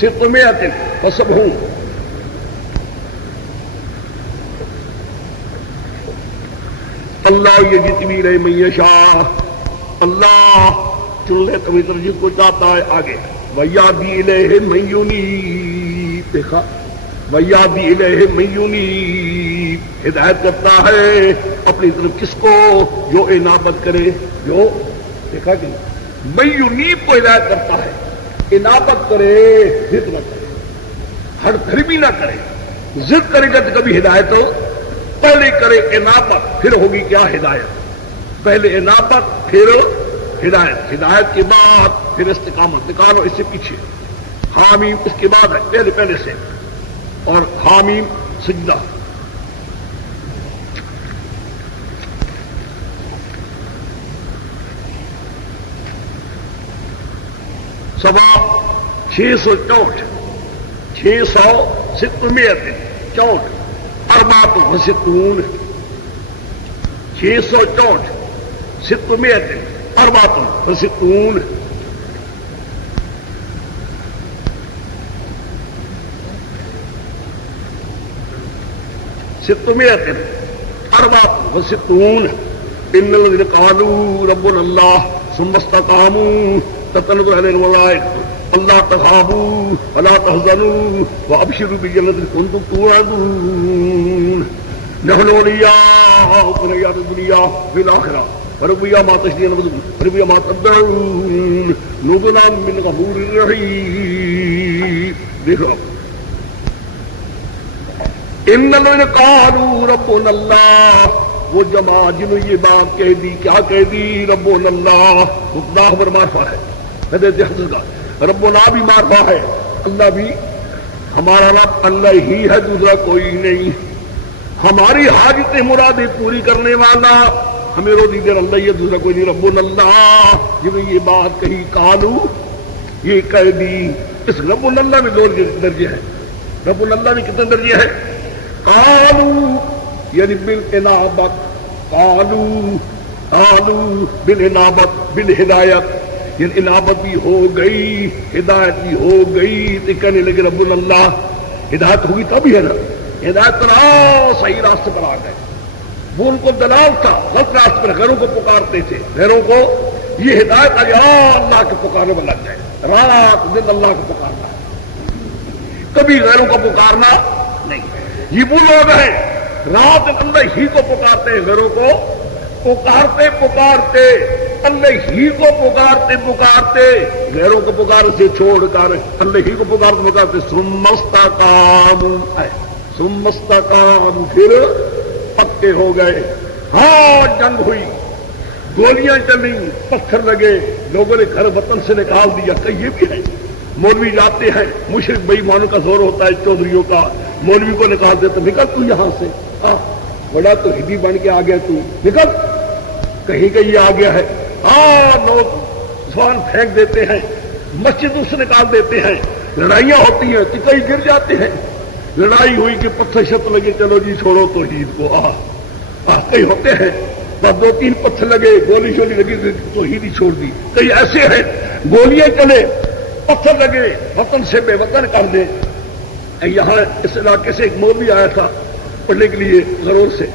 600 فسبحون اللہ یجتبی الیہ من یشاء، اللہ چن لیتا ہے جس کو چاہتا ہے آگے، وَیَهْدِی الیہ من یُنِیبُ، دیکھا وَیَهْدِی الیہ من یُنِیبُ، ہدایت کرتا ہے اپنی طرف کس کو؟ جو انابت کرے، جو دیکھا کہ من یُنِیبُ کو ہدایت کرتا ہے، انابت کرے، ضد نہ کرے، ہر دھرمی نہ کرے، ضد کرے گا تو کبھی ہدایت ہو، پہلے کرے انابت پھر ہوگی کیا ہدایت، پہلے انابت پھر ہدایت، ہدایت کے بعد پھر استقامت، نکالو اس سے پیچھے، حامیم اس کے بعد ہے پہلے سے، اور حامیم سجدہ، سوا 664 اربعۃ وستون 664 اربعۃ وستون اربعۃ وستون ان الذين قالوا ربنا الله ثم استقاموا تتنزل عليهم الملائكة اللہ تخافوا ولا تحزنوا وابشروا بالجنة التي كنتم توعدون نحن أولياؤكم في الحياة الدنيا وفي الآخرة وربنا ما تشتهي أنفسكم وربنا ما تدعون نزلا من غفور رحيم. دیکھو ان الذين قالوا ربنا اللہ، وہ جماعت جنہوں یہ بات کہہ دی، کیا کہہ دی؟ ربنا اللہ، خدا خبر معرفہ ہے، ربنا بھی معرفہ ہے، اللہ بھی ہمارا رب اللہ ہی ہے، دوسرا کوئی نہیں، ہماری حاجتیں مرادیں پوری کرنے والا، ہمیں روزی دے اللہ یہ دوسرا کوئی نہیں. ربنا اللہ جنہوں یہ بات کہی، قالو یہ کہہ دی. اس ربنا اللہ میں 2 درجے ہیں. ربنا اللہ میں کتنے درجے ہیں؟ قالو یعنی بالانابت، قالو بالانابت بالہدایت، یعنی انابت بھی ہو گئی، ہدایت بھی ہو گئی، تو کہنے لگے ربنا اللہ، ہدایت ہوگی تبھی ہے نا، ہدایت پر آؤ، صحیح راستے پر آ گئے. وہ ان کو دلال تھا، غلط راستے پر غیروں کو پکارتے تھے، غیروں کو یہ ہدایت آ گیا، اللہ کے پکارنے میں لگ گئے، رات دن اللہ کو پکارنا ہے، کبھی غیروں کو پکارنا نہیں. یہ وہ لوگ ہیں رات اللہ ہی کو پکارتے ہیں، غیروں کو پکارتے اللہ ہی کو پکارتے غیروں کو پکارنے سے چھوڑ کر اللہ ہی کو پکارتے ثم استقاموا پھر پکے ہو گئے. ہاں جنگ ہوئی، گولیاں چلی، پتھر لگے، لوگوں نے گھر وطن سے نکال دیا. کہ یہ بھی ہے، مولوی جاتے ہیں، مشرک بے ایمانوں کا زور ہوتا ہے، چودھریوں کا، مولوی کو نکال دیتے، نکل تو یہاں سے، بڑا تو ہدی بن کے آ گیا، تو نکل، کہیں کہیں آ گیا ہے. لوگ سوان پھینک دیتے ہیں، مسجدوں سے نکال دیتے ہیں، لڑائیاں ہوتی ہیں کہ کئی گر جاتے ہیں. لڑائی ہوئی کہ پتھر شت لگے، چلو جی چھوڑو توحید کو، کئی ہوتے ہیں بس 2-3 پتھر لگے، گولی شولی لگی، توحید ہی چھوڑ دی. کئی ایسے ہیں گولیاں چلے، پتھر لگے، وطن سے بے وطن کر دیں. یہاں اس علاقے سے ایک مولوی آیا تھا پڑھنے کے لیے، ضرور سے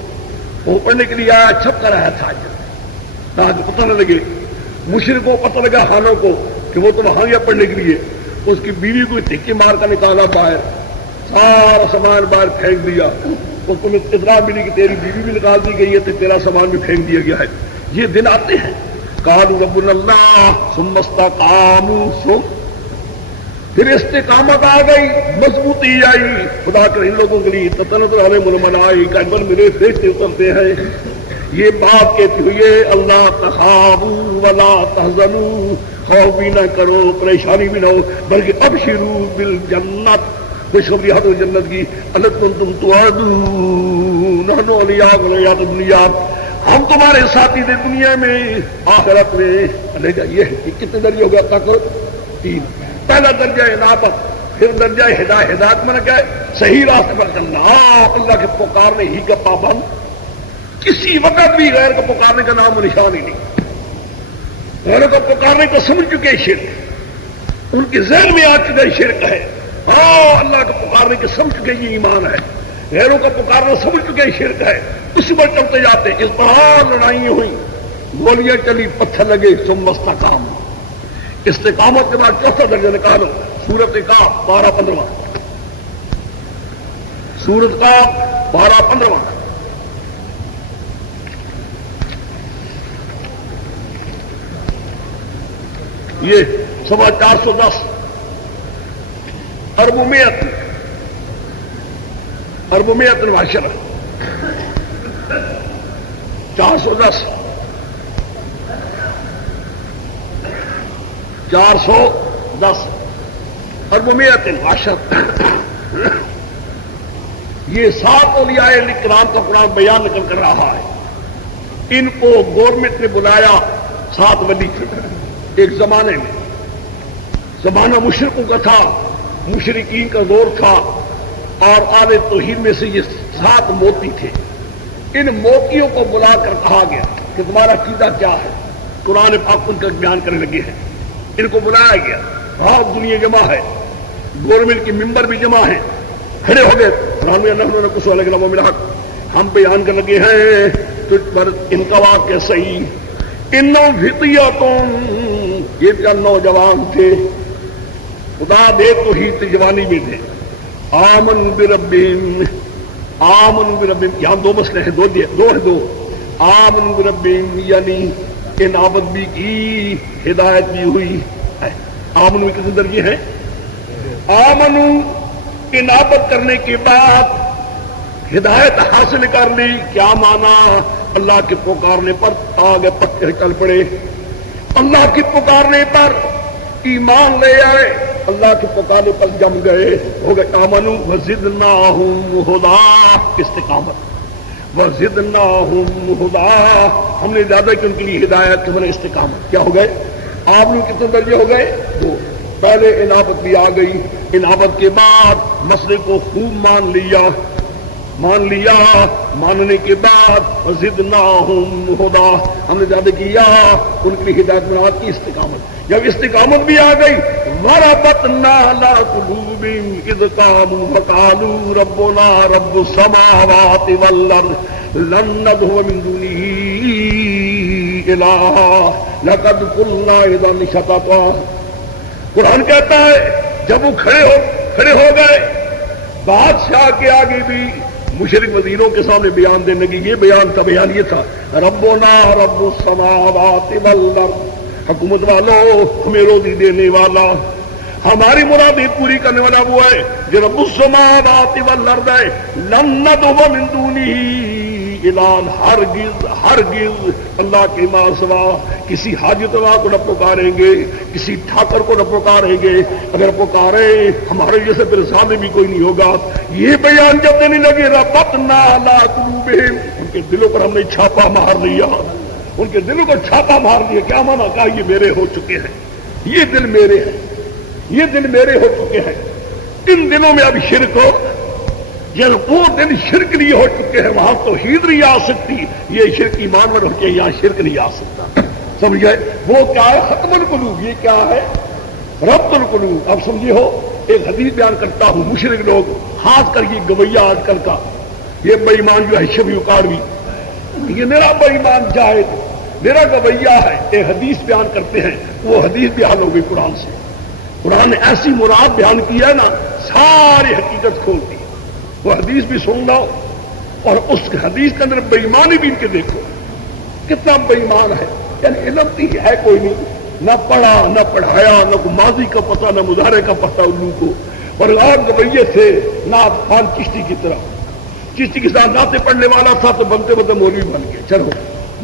وہ پڑھنے کے لیے آیا، چھپ کر آیا تھا تاکہ پتہ نہ لگے مشرکوں کو، پتہ لگا حالوں کو کہ وہ تو وہاں گیا پڑھنے کے لیے. اس کی بیوی کو دھکے مار کر نکالا باہر، سارا سامان باہر پھینک دیا. اور تمہیں اطلاع ملی کہ تیری بیوی بھی نکال دی گئی ہے، تو تیرا سامان بھی پھینک دیا گیا ہے. یہ دن آتے ہیں. قالوا ربنا اللہ ثم استقاموا، پھر استقامت آ گئی، مضبوطی آئی. خدا کر ان لوگوں کے لیے تتنزل علیہم الملائکہ، پر میرے فرشتے اترتے ہیں. یہ بات کہتی ہوئی ہے اللہ تخافوا ولا تحزنوا، خوف بھی نہ کرو، پریشانی بھی نہ ہو، بلکہ ابشروا بالجنت، خوشخبری حد جنت کی. التی کنتم توعدون نحن اولیاؤکم فی الحیاۃ الدنیا، ہم تمہارے ساتھی تھے دنیا میں، آخرت میں. یہ کتنے درجے ہو گیا تک؟ 3. پہلا درجہ انابت، پھر درجہ ہدایت. ہدایت میں نے کیا ہے؟ صحیح راستے پر چلنا. اللہ کے پکارنے ہی کا پابند، کسی وقت بھی غیر کو پکارنے کا نام و نشان ہی نہیں. غیر کو پکارنے کو سمجھ چکے شرک، ان کے ذہن میں آ چکا شرک ہے. ہاں اللہ کو پکارنے کے سمجھ چکے یہ ایمان ہے, غیروں کا پکارنا سمجھ چکے شرک ہے, اسی پر چلتے جاتے. اس طرح لڑائیں ہوئی, گولیاں چلی, پتھر لگے, ثم استقام. استقامت کے بعد چوتھا درجہ نکالو. سورت کا 12-15 سورت کا 12-15 یہ 410 اربومیت معاشرہ 410 اربومیت معاشرہ. یہ 7 اولیاء کرام کا قرآن بیان نکل کر رہا ہے. ان کو گورنمنٹ نے بلایا. 7 ولی تھے ایک زمانے میں. زمانہ مشرقوں کا تھا, مشرقین کا دور تھا, اور آل توحید میں سے یہ 7 موتی تھے. ان موتیوں کو بلا کر کہا گیا کہ تمہارا عقیدہ کیا ہے. قرآن پاک ان کا بیان کرنے لگے ہیں. ان کو بلایا گیا. بہت دنیا جمع ہے, گورنمنٹ کی ممبر بھی جمع ہیں. کھڑے ہو گئے. کچھ الگ لمحوں میں ہم بیان کرنے لگے ہیں تجھ پر ان کا واقعہ صحیح. یہ 3 نوجوان تھے, خدا دے تو ہی جوانی میں تھے. آمن بربہم یہاں 2 مسئلے ہیں, 2 آمن بربہم یعنی انابت بھی کی, ہدایت بھی ہوئی. آمن میں کتنے درجے ہیں؟ آمن انابت کرنے کے بعد ہدایت حاصل کر لی. کیا مانا؟ اللہ کے پکارنے پر آگے پتھر چل پڑے. اللہ کے پکارنے پر ایمان لے آئے. اللہ کے پکارنے پر جم گئے, ہو گئے. آمنوا وزدناہم ہدی, استقامت. وزدناہم ہدی, ہم نے زیادہ کہ ان کے لیے ہدایت کے استقامت. کیا ہو گئے؟ آپ لوگ کتنے درجے ہو گئے؟ 2. پہلے انابت بھی آ گئی. انابت کے بعد مسئلے کو خوب مان لیا. ماننے کے بعد وزدناہم ہدی, ہم نے زیادہ کیا ان کی ہدایت مراد کی استقامت. جب استقامت بھی آ گئی, وربطنا علی قلوبہم اذ قاموا فقالوا ربنا رب السماوات والارض لن ندعو من دونہ الہا لقد قلنا اذا شططا. قرآن کہتا ہے جب وہ کھڑے ہو گئے, بادشاہ کے آگے بھی مشرک وزیروں کے سامنے بیان دینے لگی. یہ بیان کا بیان یہ تھا, ربنا رب السماوات والارض, حکومت والوں ہمیں روزی دینے والا, ہماری مرادیں پوری کرنے والا وہ ہے جو رب السماوات والارض ہے. لن ندعو من دونہ الہا, ہرگز اللہ کے ماں سوا کسی حاجت روا کو نہ پکاریں گے, کسی ٹھاکر کو نہ پکاریں گے. اگر پکارے ہمارے جیسے پھر سامنے بھی کوئی نہیں ہوگا. یہ بیان جب دینے لگے ربطنا علی قلوبہم, ان کے دلوں پر ہم نے چھاپا مار دیا. ان کے دلوں کو چھاپا مار دیا. کیا مانا؟ کہا یہ میرے ہو چکے ہیں, یہ دل میرے ہیں, یہ دل میرے ہو چکے ہیں. ان دلوں میں اب شرک ہو, یہ وہ دل شرک نہیں ہو چکے ہیں, وہاں توحید نہیں آ سکتی. یہ شرک ایمان میں رکھ کے یہاں شرک نہیں آ سکتا. سمجھ گئے؟ وہ کیا ہے؟ ختم القلوب. یہ کیا ہے؟ ربط القلوب. اب سمجھے ہو, ایک حدیث بیان کرتا ہوں. مشرک لوگ, خاص کر یہ گویا آج کل کا یہ بے ایمان جو ہے شبی اکاڑوی, یہ میرا بے ایمان جاہد, میرا گویا ہے. ایک حدیث بیان کرتے ہیں, وہ حدیث بیان ہو گئی قرآن سے. قرآن نے ایسی مراد بیان کیا ہے نا, ساری حقیقت کھولتی. وہ حدیث بھی سن لو, اور اس حدیث کے اندر بے ایمانی بھی ان کے دیکھو کتنا بے ایمان ہے. یعنی علم بھی ہے کوئی نہیں, نہ پڑھا نہ پڑھایا, نہ ماضی کا پتہ نہ مظاہرے کا پتہ ان کو. اور آپ رویے سے نعت خان چشتی کی طرح, چشتی کے ساتھ نعتیں پڑھنے والا تھا تو بنتے بنتے مولوی بن گیا. چلو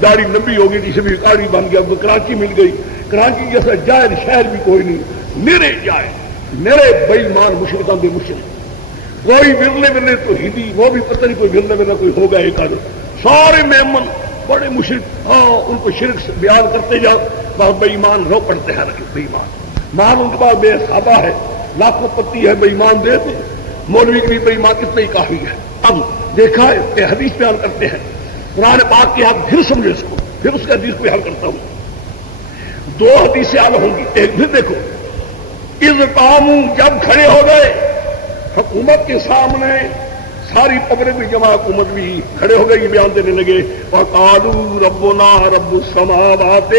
داڑھی لمبی ہو گئی, کسی بھی کاڑی بن گیا. اب کراچی مل گئی, کراچی جیسا جائر شہر بھی کوئی نہیں. میرے جائے میرے بے ایمان مشرکان دے مشرک, کوئی ورلے تو ہندی, وہ بھی پتہ نہیں کوئی ورلے کوئی ہوگا ایک آدھ. سارے میمن بڑے مشرک, ہاں ان کو شرک بیان کرتے جاؤ, بہت بے ایمان رو پڑتے ہیں. بے ایمان مان ان کے پاس بے حسابہ ہے, لاکھوں پتی ہے, بے ایمان دیتے. مولوی کی بے ایمان کتنے ہی کافی ہے. اب دیکھا ہے کہ حدیث بیان کرتے ہیں, قرآن پاک کی حد پھر سمجھے اس کو, پھر اس کے حدیث کو حل کرتا ہوں. 2 حدیثیں حل ہوں گی. ایک پھر دیکھو, اس قوم جب کھڑے ہو گئے حکومت کے سامنے، ساری پبلک بھی جمع، حکومت بھی کھڑے ہو گئے، یہ بیان دینے لگے وقالوا ربنا رب السماوات،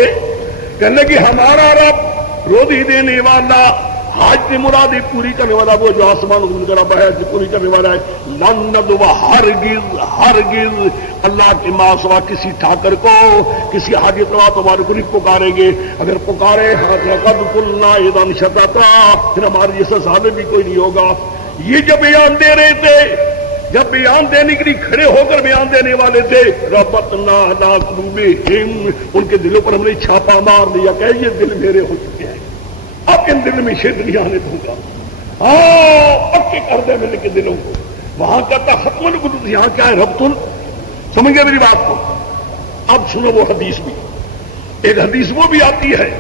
کہنے لگے ہمارا رب روزی دینے والا، حاجت مرادی پوری کرنے والا، وہ جو آسمان زمین کا رب ہے جو پوری کرنے والا ہے، لن ندعو ہرگز ہرگز اللہ کے ماں سوا کسی ٹھاکر کو، کسی حاجت روا تمہارے کو نہیں پکاریں گے، اگر پکارے قد قلنا اذا شططا، پھر ہمارے جیسا ظالم بھی کوئی نہیں ہوگا۔ یہ جب بیان دے رہے تھے، جب بیان دینے کے لیے کھڑے ہو کر بیان دینے والے تھے، ربطنا علی قلوبہم، ان کے دلوں پر ہم نے چھاپا مار دیا کہ یہ دل میرے ہو چکے ہیں، اب ان دل میں شد نہیں آنے دوں گا، ہاں پکے کر دے میرے کے دلوں کو۔ وہاں کہتا ختم القلوب، یہاں کیا ہے ربط، سمجھ گئے میری بات کو؟ اب سنو وہ حدیث بھی، ایک حدیث وہ بھی آتی ہے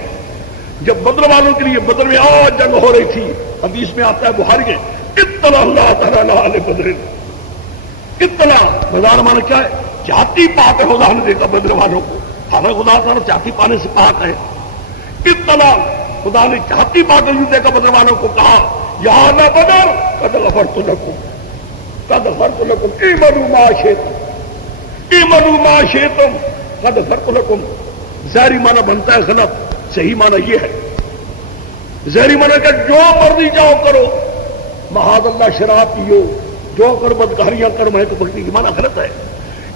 جب بدر والوں کے لیے بدر میں جنگ ہو رہی تھی، حدیث میں آتا ہے بخاری کے اطلع اللہ تعالی علی بدر، اطلاع بازار مانا کیا ہے؟ چاہتی پاک ہے، خدا نے دیکھا بدر والوں کو، ہمیں خدا تعالیٰ چاہتی پانے سے پاک ہے، اطلاع خدا نے چاہتی پاک دیکھا بدر والوں کو، کہا یا اہل بدر قد غفرت لکم، قد غفرت لکم، اعملوا ما شئتم، اعملوا ما شئتم، قد غفرت لکم۔ ظاہری معنی بنتا ہے غلط، صحیح معنی یہ ہے، ظاہری معنی کہ جو مرضی جاؤ کرو، معاذ اللہ شراب پیو، جو کر بدکاریاں کر، میں تو بخشنے کی معنی غلط ہے۔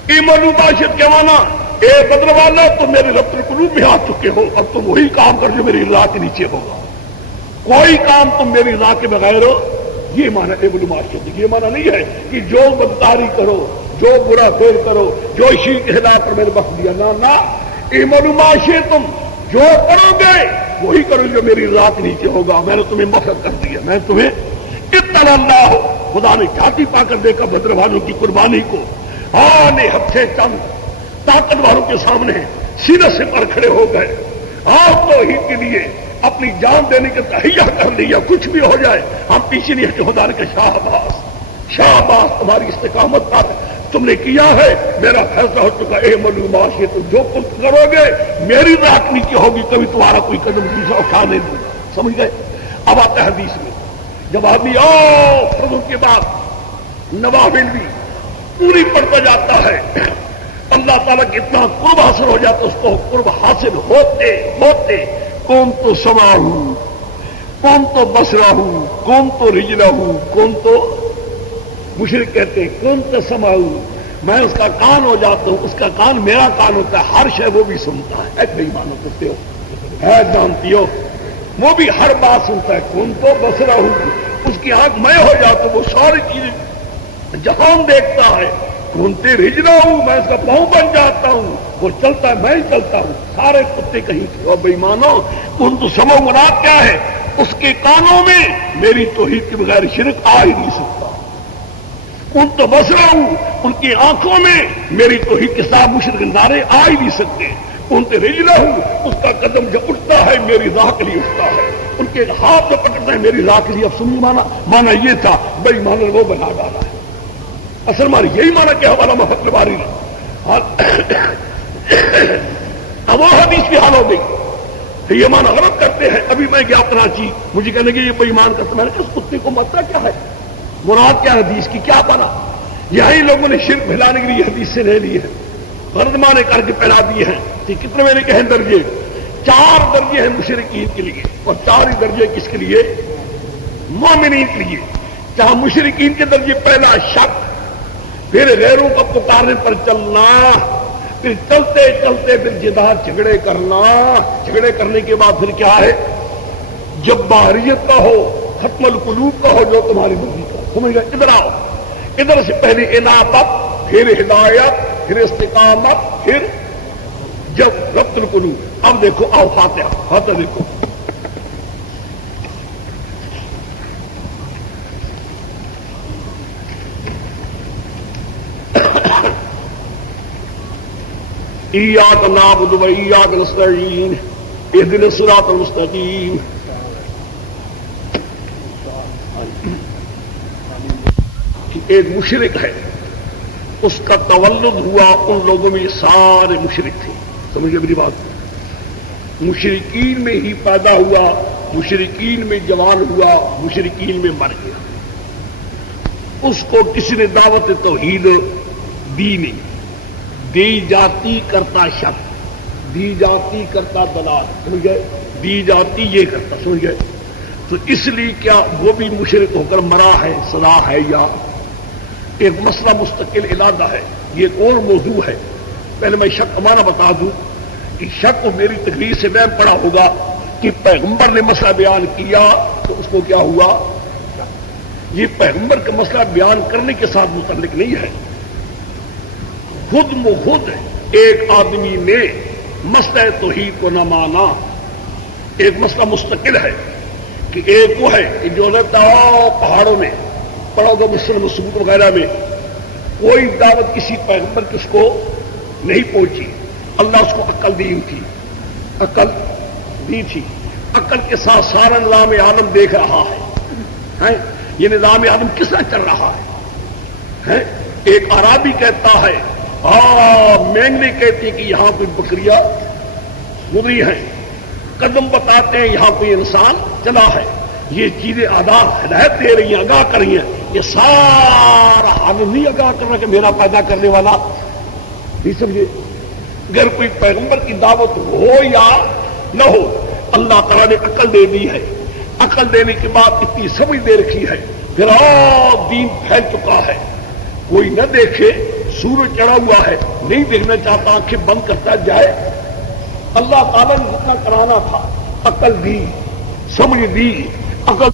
ایمانو باشد کیا معنی؟ اے بدر والا تم میرے ربط القلوب میں آ چکے ہو، اب تم وہی کام کر جو میری رضا کے نیچے ہوگا، کوئی کام تم میری رضا کے بغیر ہو، یہ معنی ایمانو باشد۔ یہ معنی نہیں ہے کہ جو بدکاری کرو، جو برا فعل کرو، جو شرک کے ہدایت پر میں نے بخش دیا، نہ ایمانو باشد، تم جو کرو گے وہی کرو جو میری رضا کے نیچے ہوگا، میں نے تمہیں مفرد کر دیا، میں تمہیں اطلاع اللہ ہو۔ خدا نے چھاتی پا کر دیکھا بدر والوں کی قربانی کو، آنے ہفتے چند طاقت والوں کے سامنے سینے سے پر کھڑے ہو گئے، آپ توحید کے لیے اپنی جان دینے کا تہیہ کر لیا، کچھ بھی ہو جائے ہم پیچھے نہیں ہٹے۔ خدا نے کہا شاباش شاباش، تمہاری استقامت پر تم نے کیا ہے، میرا فیصلہ ہو چکا، اے ملو معاشی تم جو کچھ کرو گے میری رات نیچے ہوگی، کبھی تمہارا کوئی قدم دوسرا اٹھانے دوں گا۔ سمجھ گئے؟ اب آتا ہے حدیث میں، جب آدمی فرضوں کے بعد نوافل بھی پوری پڑتا جاتا ہے، اللہ تعالیٰ کے اتنا قرب حاصل ہو جاتا ہے، اس کو قرب حاصل ہوتے ہوتے کون تو سما ہوں، کون تو بصرہ ہوں، کون تو رجلا ہوں، کون تو مشرک کہتے ہیں کون تو سما ہوں، میں اس کا کان ہو جاتا ہوں، اس کا کان میرا کان ہوتا ہے، ہر شے وہ بھی سنتا ہے، ایک نہیں مانو کرتے ہو، ہے جانتی ہو، وہ بھی ہر بات سنتا ہے، کون تو بصرہ ہوں، اس کی آنکھ میں ہو جاتا ہوں، وہ ساری چیزیں جہان دیکھتا ہے، کون تے رجلا ہوں، میں اس کا پاؤں بن جاتا ہوں، وہ چلتا ہے میں چلتا ہوں، سارے کتے کہیں تھے، اور بے مانو کون تو سمو مراد کیا ہے؟ اس کے کانوں میں میری توحید کے بغیر شرک آ ہی نہیں سکتا، ان تو بصرہ ہوں، ان کی آنکھوں میں میری توحید کے ساتھ مشرک نعرے آ ہی نہیں سکتے، ان سے رجلا ہوں، اس کا قدم جب اٹھتا ہے میری راہ کے لیے اٹھتا ہے، ان کے ہاتھ میں پکڑتا ہے میری راہ کے لیے۔ اب سنی مانا یہ تھا، بے مانا وہ بنا ڈالا ہے، اصل مانا یہی مانا کہ حوالہ محفل باری رہا، اب وہ حدیث کی حال ہو گئی، یہ مانا غلط کرتے ہیں۔ ابھی میں گیا کراچی، مجھے کہنے کہ یہ بے ایمان کرتا، میں نے کہا اس کتے کو متہ کیا ہے، مراد کیا حدیث کی کیا بنا؟ یہی لوگوں نے شرک پھیلانے کے لیے حدیث سے لے لی ہے، غلط معنی کر کے پھیلا دیے ہیں۔ کتنے میں نے کہے درجے؟ 4 درجے ہیں مشرکین کے لیے، اور 4 ہی درجے کس کے لیے؟ مومنین کے لیے۔ جہاں مشرکین کے درجے پہلا شک، پھر غیروں کا پکارنے پر چلنا، پھر چلتے چلتے پھر جدال جھگڑے کرنا، جھگڑے کرنے کے بعد پھر کیا ہے؟ جباریت کا ہو، ختم القلوب کا ہو، جو تمہاری مرضی کا ہو۔ سمجھ گئے؟ ادھر آؤ، ادھر سے پہلے انابت، پھر ہدایت، پھر استقامت، پھر جب ربط القلوب۔ اب دیکھو، آؤ فاتحہ، فاتحہ دیکھو، ایاک نعبد و ایاک نستعین اہدنا الصراط المستقیم۔ ایک مشرک ہے، اس کا تولد ہوا ان لوگوں میں، سارے مشرک تھے، سمجھے میری بات؟ مشرکین میں ہی پیدا ہوا، مشرکین میں جوان ہوا، مشرکین میں مر گیا، اس کو کسی نے دعوت توحید دی نہیں، دی جاتی کرتا شک، دی جاتی کرتا دلال، سمجھ گئے، دی جاتی یہ کرتا، سمجھ گئے. تو اس لیے کیا وہ بھی مشرک ہو کر مرا ہے، سزا ہے؟ یا ایک مسئلہ مستقل علیحدہ ہے، یہ ایک اور موضوع ہے. پہلے میں شک معنی بتا دوں کہ شک کو میری تقریر سے وہم پڑا ہوگا کہ پیغمبر نے مسئلہ بیان کیا تو اس کو کیا ہوا؟ یہ پیغمبر کا مسئلہ بیان کرنے کے ساتھ متعلق نہیں ہے. خود مخود ایک آدمی نے مسئلہ توحید کو نہ مانا، ایک مسئلہ مستقل ہے کہ ایک وہ ہے کہ جو رہتا پہاڑوں میں پڑا ہوگا، مصر مسعود وغیرہ میں کوئی دعوت کسی پیغمبر کی اس کو نہیں پہنچی، اللہ اس کو عقل دی تھی، عقل دی تھی، عقل کے ساتھ سارا نظام عالم دیکھ رہا ہے. یہ نظام عالم کس طرح چل رہا ہے؟ ایک عربی کہتا ہے مینگنے کہتی کہ یہاں کوئی بکریاں گزری ہیں، قدم بتاتے ہیں یہاں کوئی انسان چلا ہے. یہ چیزیں ہدایت دے رہی ہیں، آگاہ کر رہی ہیں. یہ سارا عالم نہیں آگاہ کر رہا کہ میرا پیدا کرنے والا نہیں. سمجھے، اگر کوئی پیغمبر کی دعوت ہو یا نہ ہو، اللہ تعالیٰ نے عقل دے دی ہے. عقل دینے کے بعد اتنی سمجھ دے رکھی ہے، پھر دین پھیل چکا ہے. کوئی نہ دیکھے، سورج چڑھا ہوا ہے، نہیں دیکھنا چاہتا، آنکھیں بند کرتا جائے. اللہ تعالیٰ نے جتنا کرانا تھا عقل دی، سمجھ دی. عقل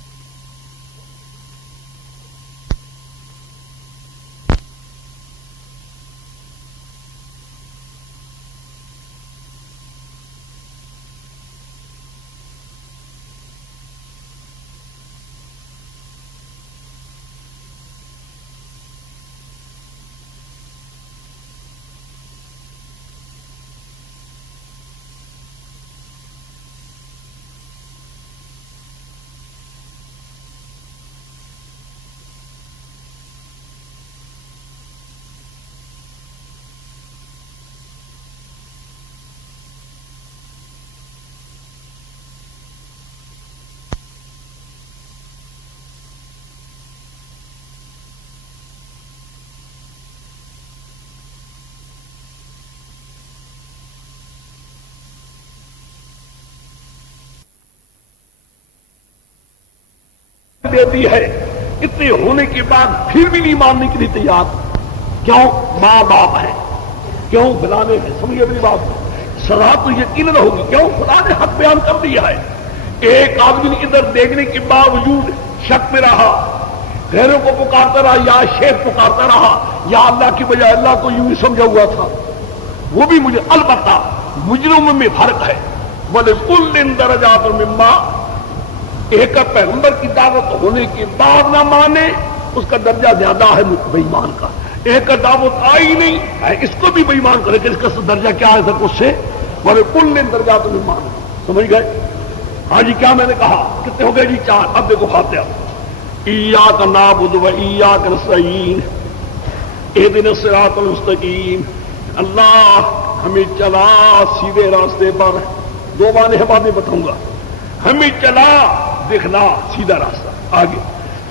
دیتی ہے. اتنے ہونے کے بعد پھر بھی نہیں ماننے کے لیے تیار. کیوں؟ ماں باپ ہے، کیوں بلانے ہیں. سمجھے میری بات؟ سزا تو یقیناً ہوگی. کیوں؟ خدا نے حق بیان کر دیا ہے. ایک آدمی نے ادھر دیکھنے کے باوجود شک میں رہا، غیروں کو پکارتا رہا، یا شیخ پکارتا رہا، یا اللہ کی بجائے اللہ کو یوں ہی سمجھا ہوا تھا. وہ بھی مجھے البتہ مجرم میں فرق ہے. وَلِكُلٍّ دَرَجَاتٌ مِّمَّا، ایک پیغمبر کی دعوت ہونے کے بعد نہ مانے، اس کا درجہ زیادہ ہے بے ایمان کا. ایک کا دعوت آئی نہیں ہے، اس کو بھی بے ایمان کرے کہ اس کا درجہ کیا ہے سر اس سے. وَلِكُلٍّ دَرَجَاتٌ مِّمَّا. سمجھ گئے؟ ہاں جی، کیا میں نے کہا؟ کتنے ہو گئے جی؟ 4. اب دیکھو فاتحہ. ایاک نعبد و ایاک نستعین اہدنا الصراط المستقیم. اللہ ہمیں چلا سیدھے راستے پر. 2 معنی ہے، بعد میں بتاؤں گا. ہمیں چلا، دکھلا سیدھا راستہ. آگے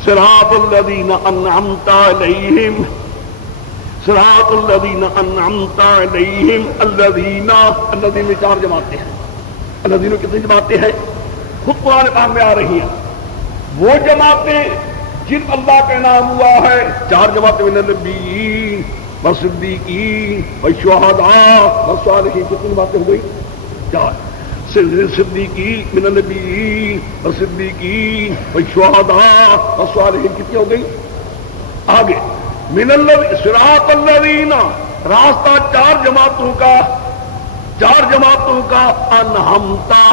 صراط الذین انعمت علیہم، صراط الذین انعمت علیہم. الذین، الذین میں 4 جماعتیں ہیں. الذین کتنی جماعتیں ہیں؟ خود قرآن پاک میں آ رہی ہیں. وہ جماعتیں جن اللہ کا نام ہوا ہے. 4 جماعتیں من النبیین والصدیقین والشہداء والصالحین. کتنی باتیں ہو گئی؟ 4. صدیقین من النبیین والصدیقین والشہداء والصالحین. کتنی ہو گئی؟ آگے من صراط الذین، راستہ 4 جماعتوں کا، 4 جماعتوں کا. انہمتا،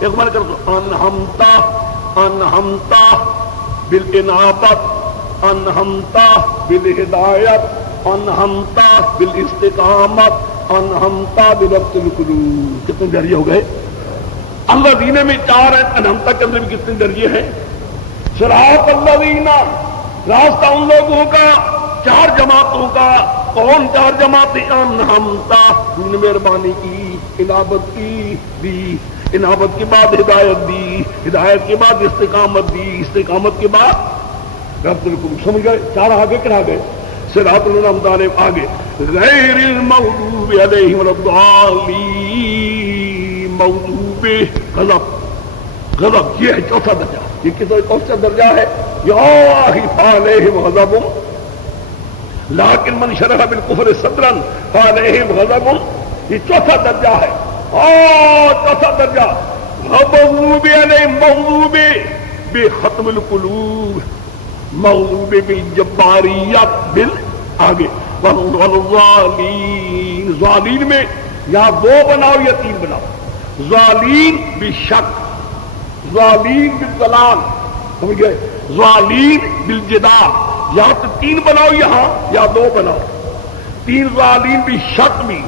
ایک بار کر دو. انہمتا، انہمتا بالانابت، انہمتا بالہدایت، انہمتا بالاستقامت، انہمتا بربط القلوب. کتنے درجے ہو گئے؟ اللہ دینے میں 4 ہیں. انہمتا کے اندر بھی کتنے درجے ہیں؟ صراط الذین، راستہ ان لوگوں کا، 4 جماعتوں کا. کون 4 جماعتیں؟ انہمتا، نے مہربانی کی. انابت کی دی، انابت کے بعد ہدایت دی، ہدایت کے بعد استقامت دی، استقامت کے بعد رب الکم. سمجھ گئے؟ چار آگے کہا گئے صراط الانعام علیہم آگے غیر المغضوب علیہم ولا الضالین. مغضوب غضب یہ ہے چوتھا درجہ. یہ کون سا درجہ ہے؟ یا فعلیہم غضب لیکن من شرح بالکفر صدرا فعلیہم غضب. یہ چوتھا درجہ ہے. چوتھا درجہ مغضوب علیہم مغضوب بختم القلوب، مغضوب بالجباریت بال آگے والظالین. ظالین میں یا دو بناؤ یا تین بناؤ. ظالین بالشک، ظالین بالضلال، سمجھ گئے؟ ظالین بالجدال، یا تو تین بناؤ یہاں یا دو بناؤ. تین ظالین بالشک بھی،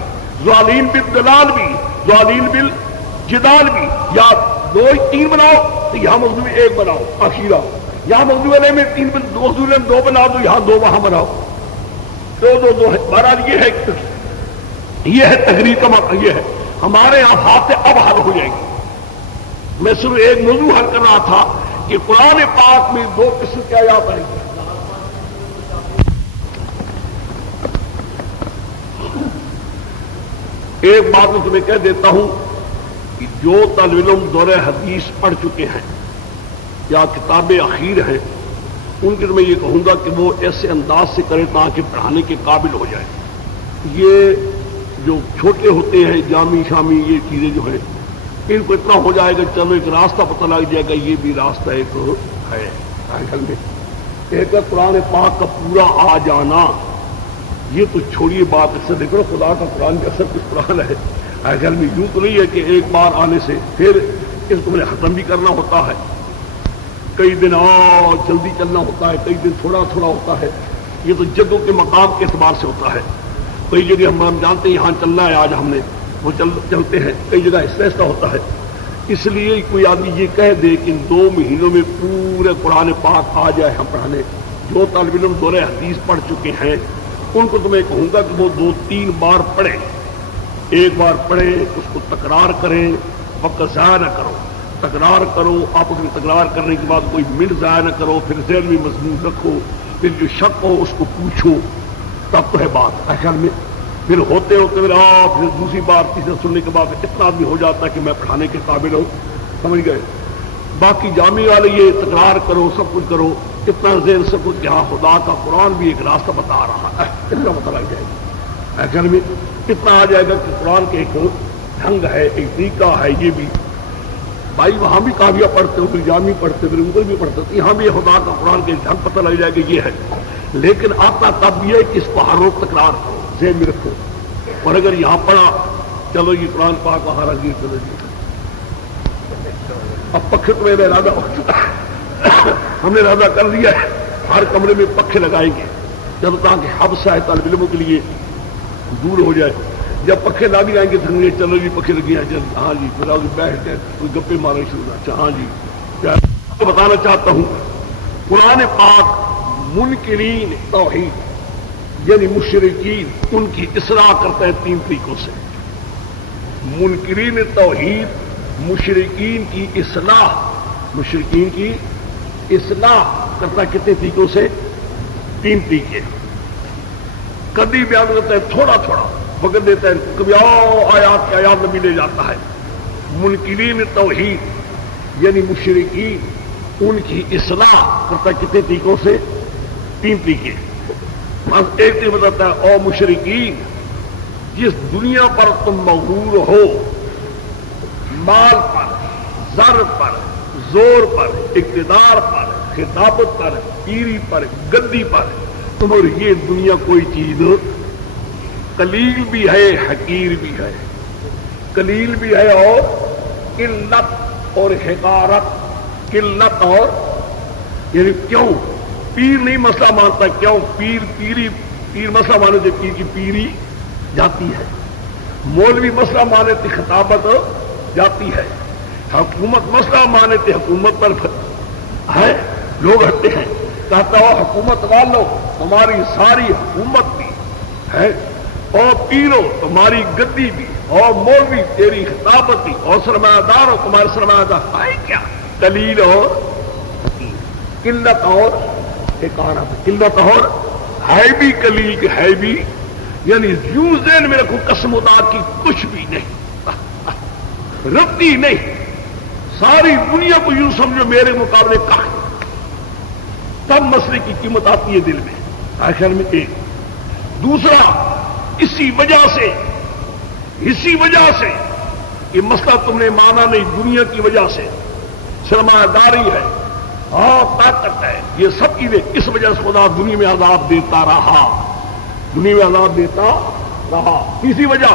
ظالین بالضلال بھی، ظالین بالجدال بھی، یا دو تین بناؤ تو یہاں مغضوب ایک بناؤ اخیرہ. یہاں مغضوب علیہ میں تین مغضوب علیہ میں دو بناؤ تو یہاں دو وہاں بناؤ. دو ہے. بہرحال یہ ہے تحریر کا مطلب. یہ ہے ہمارے یہاں ہاتھ اب حل ہو جائیں گے. میں صرف ایک موضوع حل کر رہا تھا کہ قرآن پاک میں دو قسم کے آیات آئیں گے. ایک بات میں تمہیں کہہ دیتا ہوں کہ جو طالب علم دور حدیث پڑھ چکے ہیں یا کتابیں اخیر ہیں ان کے میں یہ کہوں گا کہ وہ ایسے انداز سے کریں تاکہ پڑھانے کے قابل ہو جائے. یہ جو چھوٹے ہوتے ہیں جامی شامی یہ چیزیں جو ہیں ان کو اتنا ہو جائے گا چلو ایک راستہ پتہ لگ جائے گا. یہ بھی راستہ ایک ہے گھر میں ایک قرآن پاک کا پورا آ جانا. یہ تو چھوڑیے بات اکثر دیکھو خدا کا قرآن کا سب کچھ قرآن ہے. گھر میں یوں تو نہیں ہے کہ ایک بار آنے سے پھر اس کو میں ختم بھی کرنا ہوتا ہے. کئی دن جلدی چلنا ہوتا ہے، کئی دن تھوڑا تھوڑا ہوتا ہے. یہ تو جگہوں کے مقام کے اعتبار سے ہوتا ہے. کئی جگہ ہم جانتے ہیں یہاں چلنا ہے آج ہم نے وہ چلتے ہیں، کئی جگہ ایسا ہوتا ہے. اس لیے کوئی آدمی یہ کہہ دے کہ ان 2 مہینوں میں پورے قرآن پاک آ جائے ہم پڑھانے. جو طالب علم دور حدیث پڑھ چکے ہیں ان کو تو میں کہوں گا کہ وہ 2-3 بار پڑھیں. ایک بار پڑھیں اس کو تکرار کریں، وقت ضائع نہ کرو. تکرار کرو، آپس میں تکرار کرنے کے بعد کوئی منٹ ضائع نہ کرو. پھر ذہن میں مضمون رکھو، پھر جو شک ہو اس کو پوچھو، تب تو ہے بات. خیال میں پھر ہوتے ہوتے پھر دوسری بار تیسرا سننے کے بعد اتنا آدمی ہو جاتا ہے کہ میں پڑھانے کے قابل ہوں. سمجھ گئے؟ باقی جامع والے یہ تکرار کرو، سب کچھ کرو، اتنا ذہن سب کچھ. یہاں خدا کا قرآن بھی ایک راستہ بتا رہا ہے، اتنا پتہ لگ جائے گا. خیال میں اتنا آ جائے گا کہ قرآن کے ایک ڈھنگ ہے، ایک طریقہ ہے. یہ بھی بھائی وہاں بھی کافیہ پڑھتے ہو، پھر جامع پڑھتے پھر ان کو بھی پڑھتے، یہاں بھی خدا کا قرآن کے ڈھنگ پتہ لگ جائے گا. یہ ہے لیکن آتا تب یہ ہے کہ اس کو ہر روز تکرار کرو، ذہن میں رکھو. اور اگر یہاں پڑھا چلو یہ قرآن پاک کا ہارا گیر کرو جی. اب پکھے تو میرا ارادہ ہو چکا ہے، ہم نے ارادہ کر دیا ہے ہر کمرے میں پکھے لگائیں گے جب تاکہ حبس ہے طالب علموں کے لیے دور ہو جائے. جب پکھے لا بھی آئیں گے دھنگے چلو جی پکھے لگے ہیں، ہاں جی پھر بیٹھ کے کوئی گپے مارنے شروع ہونا. اچھا ہاں جی بتانا چاہتا ہوں قرآن پاک منکرین توحید یعنی مشرکین ان کی اصلاح کرتا ہے 3 طریقوں سے. منکرین توحید مشرکین کی اصلاح، مشرکین کی اصلاح کرتا ہے کتنے طریقوں سے؟ 3 طریقے. کبھی بیان کرتا ہے تھوڑا تھوڑا وقت دیتا ہے، کبھی آیات کے آیات نبی لے جاتا ہے. منکرین توحید یعنی مشرکین ان کی اصلاح کرتا ہے کتنے طریقوں سے؟ 3 طریقے. بس ایک طریقہ بتاتا ہے او مشرکین جس دنیا پر تم مغرور ہو، مال پر، زر پر، زور پر، اقتدار پر، خطابت پر، پیری پر، گدی پر، تم اور یہ دنیا کوئی چیز قلیل بھی ہے حقیر بھی ہے. قلیل بھی ہے اور قلت اور حقارت. قلت اور یعنی کیوں پیر نہیں مسئلہ مانتا؟ کیوں پیر مسئلہ مانے تھے پیر کی پیری جاتی ہے، مولوی مسئلہ مانے تھے خطابت جاتی ہے، حکومت مسئلہ مانے تھے حکومت پر ہے لوگ ہٹتے ہیں. کہتا ہو حکومت والو تمہاری ساری حکومت بھی ہے اور پیرو تمہاری گدی بھی اور مولوی تیری خطابتی اور سرمایہ دار اور تمہارے سرمایہ دار ہے کیا؟ قلیل اور قلت اور قلت اور ہے بھی قلیل کی ہے بھی، یعنی یوں ذہن میں رکھو قسم خدا کی کچھ بھی نہیں، ربطی نہیں، ساری دنیا کو یوں سمجھو میرے مقابلے کا، تب مسئلے کی قیمت آتی ہے دل میں آخر میں۔ ایک دوسرا، اسی وجہ سے یہ مسئلہ تم نے مانا نہیں، دنیا کی وجہ سے سرمایہ داری ہے، طاقت ہے، یہ سب چیزیں، اس وجہ سے خدا دنیا میں عذاب دیتا رہا، دنیا میں عذاب دیتا رہا۔ تیسری وجہ،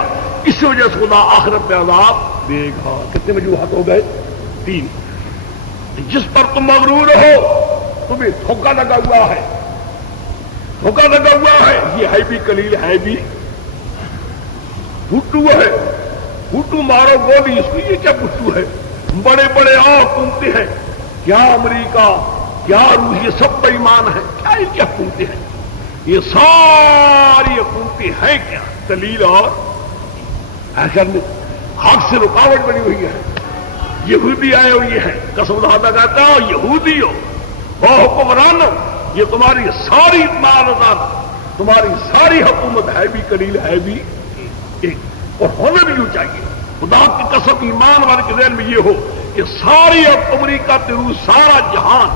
اس وجہ سے خدا آخرت میں عذاب دے گا۔ کتنے وجوہات ہو گئے؟ 3۔ جس پر تم مغرور ہو، تمہیں دھوکہ لگا ہوا ہے، دھوکہ لگا ہوا ہے، یہ ہے بھی قلیل ہے بھی بھٹو ہے، بھٹو مارو گولی اس کو، یہ کیا بھٹو ہے؟ بڑے بڑے اور حکومتیں ہیں، کیا امریکہ کیا روس، یہ سب بے ایمان ہے، کیا حکومتیں ہیں؟ یہ ساری حکومتیں ہیں کیا؟ قلیل اور آخر میں حق سے رکاوٹ بنی ہوئی ہے۔ یہودی آئے ہوئی ہے، قسم خدا کہتا ہے یہودی ہو اور حکمرانوں، یہ تمہاری ساری مالدار، تمہاری ساری حکومت ہے بھی قلیل ہے بھی ایک، اور ہونا بھی یوں چاہیے۔ خدا کی قسم ایمان والے کے ذہن میں یہ ہو کہ ساری امریکہ روس، سارا جہان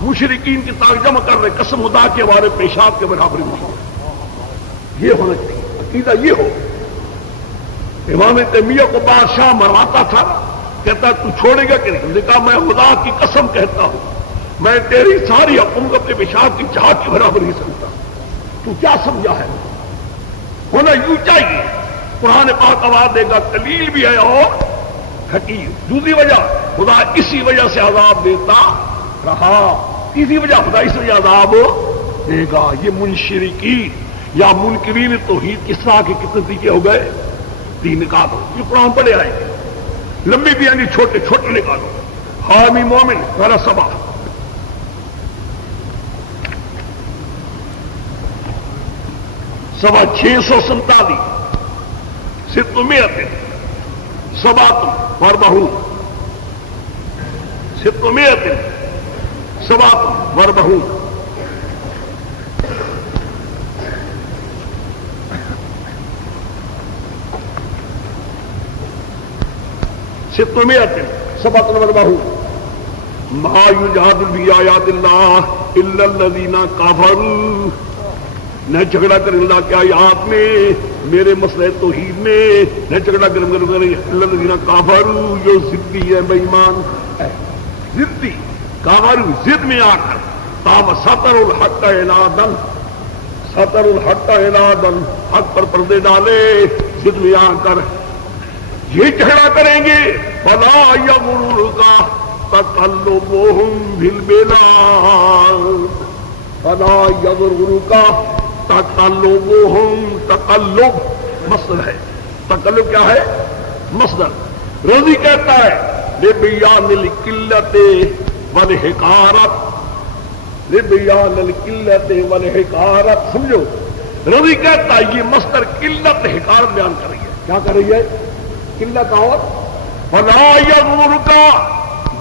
مشرکین کی طاقت جمع کر رہے، قسم خدا کے ہمارے پیشاب کے برابر نہیں، یہ ہونا چاہیے، عقیدہ یہ ہو۔ امام تیمیہ کو بادشاہ مرواتا تھا، کہتا تو چھوڑے گا کہ نہیں؟ کہا میں خدا کی قسم کہتا ہوں میں تیری ساری حکومت اپنے پیشاب کی جہاد کے برابر نہیں سمجھتا۔ تو کیا سمجھا ہے؟ ہونا یوں چاہیے۔ قرآن پاک آواز دے گا قلیل بھی ہے اور حقیر۔ دوسری وجہ، خدا اسی وجہ سے عذاب دیتا رہا۔ تیسری وجہ، خدا اس وجہ عذاب دے گا۔ یہ منشرکین یا منکرین توحید کس طرح کے کتنے طریقے ہو گئے؟ 3 نکالو، یہ قرآن پڑھے آئے گے، لمبی بھی یعنی چھوٹے چھوٹے نکالو۔ حامی مومن ذرا سبا 647 600 سبات وربہون 600 سبات وربہون 600 سبات وربہون ما یجادل بی آیات اللہ الا الذین کفروا، نہ جھگڑا کریں اللہ کے آیات میں، میرے مسئلہ توحید میں نہ جھگڑا کریں الا الذین کفروا، جو ضدی ہے، بے ایمان ہے، ضدی کفروا، ضد میں آ کر تاب سطر الحق عنادن، سطر الحق عنادن، حق پر پردے ڈالے، ضد میں آ کر یہ جھگڑا کریں گے۔ فلا یغررک تقلبهم فی البلاد، فلا یغررک تقلبهم، تقلب مصدر ہے، تقلب کیا ہے؟ مصدر۔ روزی کہتا ہے لبیان القلت والحقارت، لبیان القلت والحقارت، سمجھو روزی کہتا ہے یہ مصدر قلت حقارت بیان کر رہی ہے۔ کیا کر رہی ہے؟ قلت اور فلا یغررک،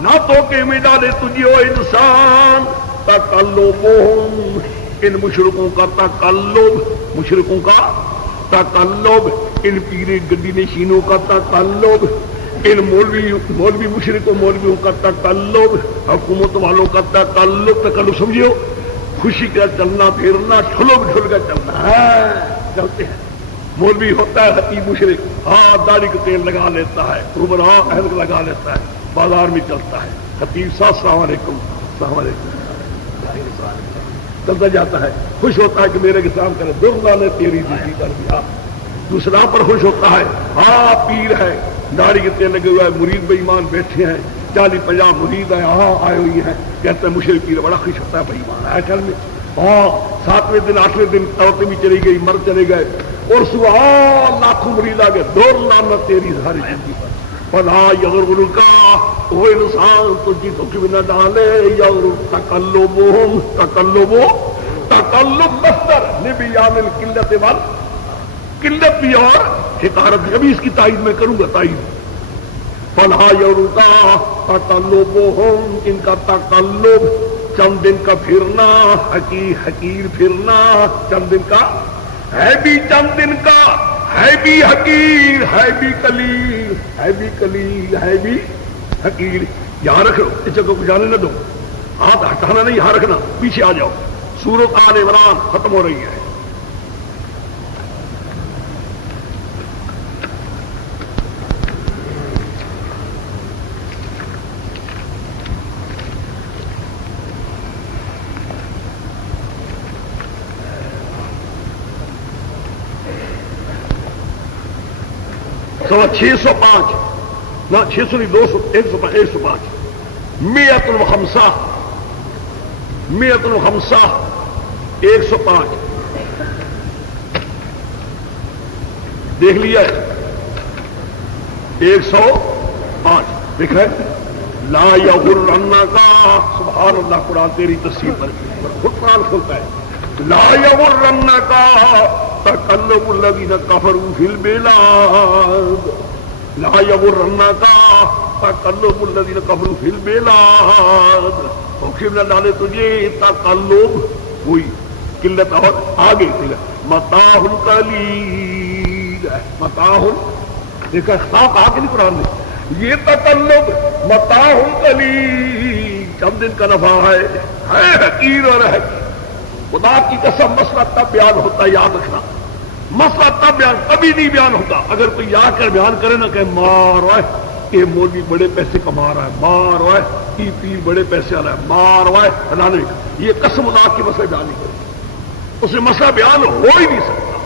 نہ تو کہ میں ڈالے تجھے او انسان، تقلبهم، ان مشرکوں کا تقلب، مشرکوں کا تقلب، ان پیر گدی نشینوں کا تقلب، ان مولوی مشرکوں مولویوں کا تقلب، حکومت والوں کا تقلب۔ تقلب سمجھو خوشی کا چلنا پھرنا، ٹھلو ٹھل کا چلنا ہے، چلتے ہیں۔ مولوی ہوتا ہے خطیب مشرک، ہاں داڑھی کا تیل لگا لیتا ہے، اوپر ہاں اہل لگا لیتا ہے، بازار میں چلتا ہے، خطیب صاحب السلام علیکم، السلام علیکم چلتا جاتا ہے، خوش ہوتا ہے کہ میرے کے سام کرے، درنا نے تیری بیٹی کر دیا۔ دوسرا پر خوش ہوتا ہے، ہاں پیر ہے، داڑھی کے تیل لگے ہوا ہے، مرید بے ایمان بیٹھے ہیں، 40-50 مرید ہیں، ہاں آئے ہوئی ہیں، کہتے ہیں مشرک پیر، بڑا خوش ہوتا ہے بے ایمان ہے کل میں، ہاں 7ویں دن 8ویں دن عورتیں بھی چلی گئی، مرد چلے گئے، اور صبح لاکھوں مرید آ گئے، درنا تیری ساری زندگی پر۔ فلا یغررک، وہ انسان تجھے دکھ میں نہ ڈالے، یغررک تقلبهم، تقلب مصدر لبیان القلت قلت بھی اور حقارت بھی. ابھی اس کی تائید میں کروں گا تائید. فلا یرضا تقلبہم ان کا تقلب چند دن کا پھرنا حقیر پھرنا چند دن کا ہے بھی چند دن کا ہے بھی حقیر ہے بھی قلیل ہے بھی قلیل ہے بھی حقیر. یہاں رکھ لو اس جگہ کو جانے نہ دو. ہاتھ ہٹانا نہیں یہاں رکھنا. پیچھے آ جاؤ. سورۃ آل عمران ختم ہو رہی ہے. سوا 605 نہ 600 نہیں 200 105 105 105 دیکھ لیا 105 دیکھا لا یغرنک سبحان اللہ. قرآن تیری تفسیر پر خود قرآن کھولتا ہے. لا یغرنک تقلب الذین کفروا فی البلاد لا یغرنک تقلب الذین کفروا فی البلاد. خوف نہ ڈالے تجھے تقلب ہوئی قلت اور آگے متاع قلیل متاع. دیکھا خواب آگے نہیں قرآن میں. یہ تقلب متاع قلیل چند دن کا نفع ہے حقیر اور حقیر. خدا کی قسم مسئلہ تب بیان ہوتا ہے یاد رکھنا. مسئلہ تب بیان کبھی نہیں بیان ہوتا اگر کوئی آ کر بیان کرے نا کہ مار رہا ہے یہ مولوی بڑے پیسے کما رہا ہے مار رہا ہے یہ پیر بڑے پیسے آ رہا ہے مار رہا ہے فلانے یہ قسم خدا کی مسئلہ بیان نہیں کرے. اس میں مسئلہ بیان ہو ہی نہیں سکتا.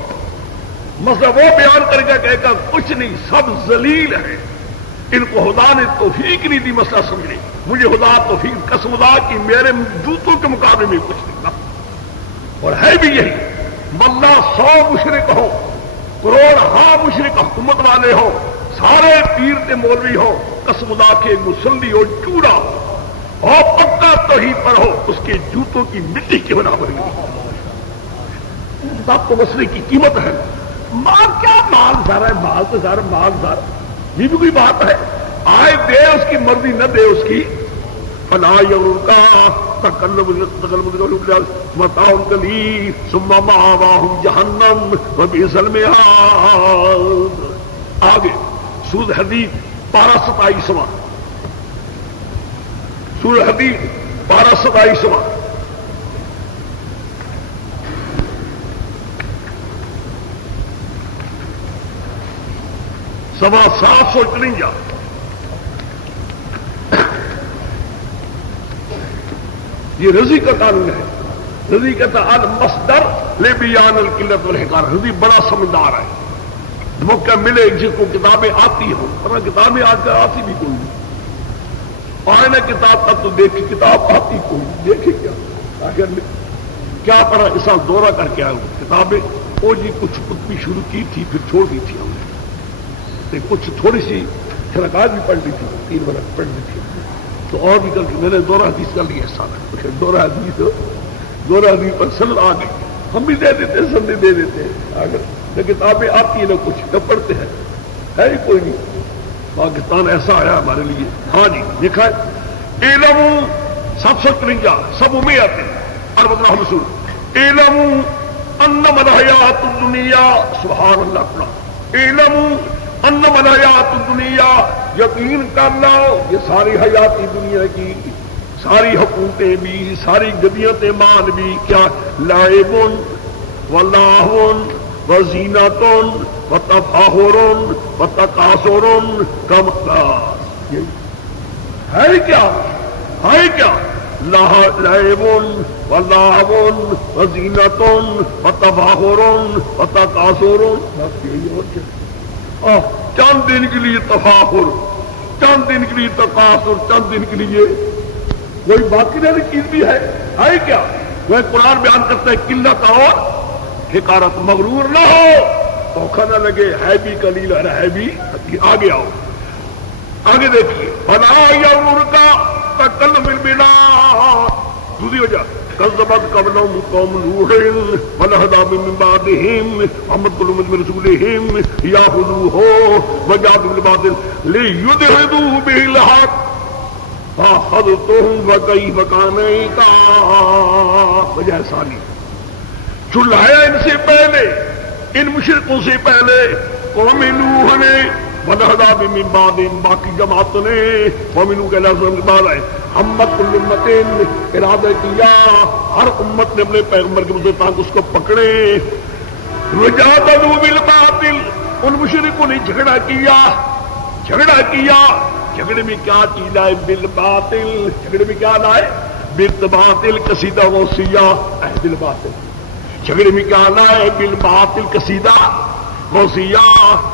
مسئلہ وہ بیان کرے گا کہے گا کچھ نہیں سب ذلیل ہے. ان کو خدا نے توفیق نہیں دی مسئلہ سمجھنے. مجھے خدا توفیق قسم خدا کی میرے جوتوں کے مقابلے میں کچھ نہیں. اور ہے بھی یہی. واللہ 100 مشرک ہو کروڑ ہاں مشرک حکومت والے ہو سارے پیر تے مولوی ہو قسم خدا کے مسلی ہو چوڑا ہو اور پکا توحید پر ہو اس کے جوتوں کی مٹی کے برابر تب تو مسئلے کی قیمت ہے. مال کیا مال سارا ہے مال تو سارا مال سارا یہ بھی کوئی بات ہے. آئے دے اس کی مرضی نہ دے اس کی. فلا یغرنک تقلب متاع قلیل ثم مأواہم جہنم وبئس المہاد. آگے سورۃ حدید 12:27 سورۃ حدید 12:27 753. یہ رضی کا قانون ہے. رضی کہتا المصدر لبیان القلت والحقار. رضی بڑا سمجھدار ہے. موقع ملے جس کو کتابیں آتی ہوں ورنہ کتابیں آج کل آتی بھی کوئی نہیں. آئے نا کتاب تب تو دیکھ کتاب آتی کوئی دیکھے کیا آخر کیا پڑھا اس سال دورہ کر کے آئے ہوں کتابیں وہ جی کچھ بھی شروع کی تھی پھر چھوڑ دی تھی ہم نے. کچھ تھوڑی سی خلقات بھی پڑھ لی تھی 3 برس پڑھ لی تھی تو اور بھی کر کے میں نے دورہ حدیث کر لیا سارا. دورہ حدیث پر سند آ گئی. ہم بھی دے دیتے سند دے دیتے اگر کتابیں آتی ہیں نہ کچھ نہ پڑھتے ہیں ہے ہی کوئی نہیں. پاکستان ایسا آیا ہمارے لیے. ہاں جی دیکھا ہے علم 753 سب میں آتے ہیں اور بدلا حصول علم انما الحیات الدنیا سبحان اللہ پڑھا علم انما الحیات الدنیا یقین کر لو یہ ساری حیاتی دنیا کی ساری حکومتیں بھی ساری گدیاں مال بھی کیا لعب ولہو وزینۃ وتفاخر وتکاثر ہے کیا لعب ولہو وزینۃ وتفاخر وتکاثر. چند دن کے لیے تفاخر چند دن کے لیے تکاثر چند دن کے لیے کوئی باقی رہنے چیز بھی ہے کیا. وہ قرآن بیان کرتا ہے قلت اور حقارت. مغرور نہ ہو دھوکہ نہ لگے ہے بھی قلیل اور ہے بھی. آگے آؤ آگے دیکھیے فلا یغررک تقلب البلاد. دوسری وجہ كذبت قبلهم قوم نوح والأحزاب من بعدهم وما كل من رسولهم يأخذوه وجادلوا بالباطل ليدحضوا به الحق فأخذتهم فكيف كان عقاب. وجہ ثانی چلایا ان سے پہلے ان مشرکوں سے پہلے قوم نوح نے والأحزاب من بعدهم باقی جماعتوں نے قوم نوح کے لفظ کے بعد ہے ہمت کل امت ارادہ کیا ہر امت نے اپنے پیغمبر کے مطابق اس کو پکڑے. وجادلوا بالباطل ان مشرکوں نے جھگڑا کیا جھگڑے میں کیا چیز لائے بالباطل جھگڑے میں کیا لائے بالباطل قصیدہ غوثیہ بالباطل جھگڑے میں کیا لائے بالباطل قصیدہ غوثیہ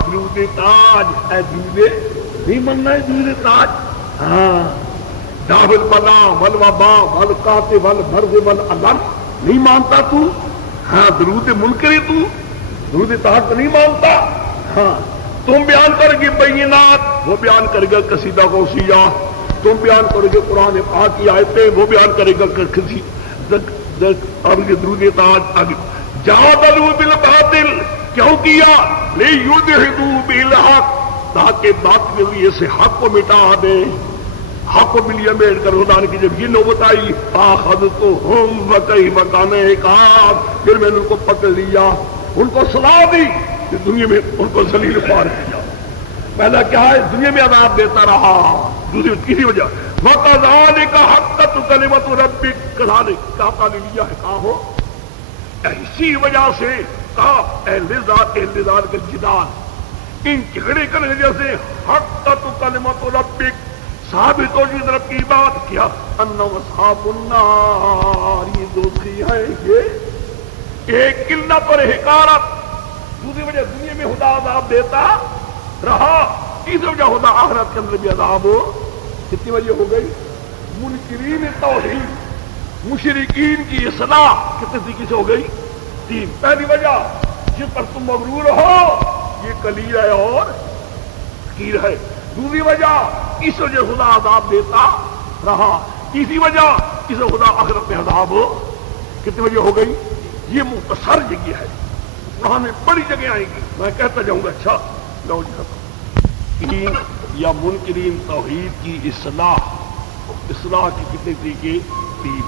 درود تاج درود نہیں مننا ہے درود تاج ہاں داو البلا والوبا والقات والمرض والالم نہیں مانتا تو ہاں درود منکری تو درود تاج تو نہیں مانتا ہاں تم بیان کرو گے بینات وہ بیان کرے گا قصیدہ غوثیہ تم بیان کرو گے قرآن پاک کی آیتیں وہ بیان کرے گا اور درود تاج آگے جادلوا بالباطل کیوں کیا لیدحضوا بالحق تاکہ بات کے ذریعے سے حق کو مٹا دیں حق کو ملیے بیٹھ کر خدا کی جب یہ نوبت آئی فاخذتهم وکیف کان عقاب پھر میں نے ان کو پکڑ لیا ان کو صلاح دی کہ دنیا میں ان کو ذلیل خوار کیا. پہلا کیا ہے دنیا میں عذاب دیتا رہا دوسری کسی وجہ وَكَذَلِكَ حَقَّتْ كَلِمَةُ رَبِّكَ كَذَلِكَ کہا پا لیا ہے کہا ہو اسی وجہ سے کہا اہل ذات کا جدال ان جھگڑے کرنے کی وجہ سے حقت کلمۃ ربک ثابت ہو جس رب کی بات کیا انہم اصحاب النار یہ دوزخی ہے یہ ایک قلت اور حقارت دوسری وجہ دنیا میں خدا عذاب دیتا رہا تیسری وجہ خدا آخرت کے اندر بھی عذاب ہو. کتنی وجہ ہو گئی منکرین توحید مشرکین کی اصلاح کتنے طریقے سے ہو گئی تین. پہلی وجہ جس پر تم مغرور ہو یہ قلیل ہے اور حقیر ہے. دوسری وجہ اس وجہ خدا عذاب دیتا رہا. تیسری وجہ اس خدا آخرت میں عذاب ہو. کتنی وجہ ہو گئی یہ مختصر جگہ ہے قرآن میں بڑی جگہ آئیں گی میں کہتا جاؤں گا. اچھا لو جی ختم یا منکرین توحید کی اصلاح کی کتنے طریقے تین.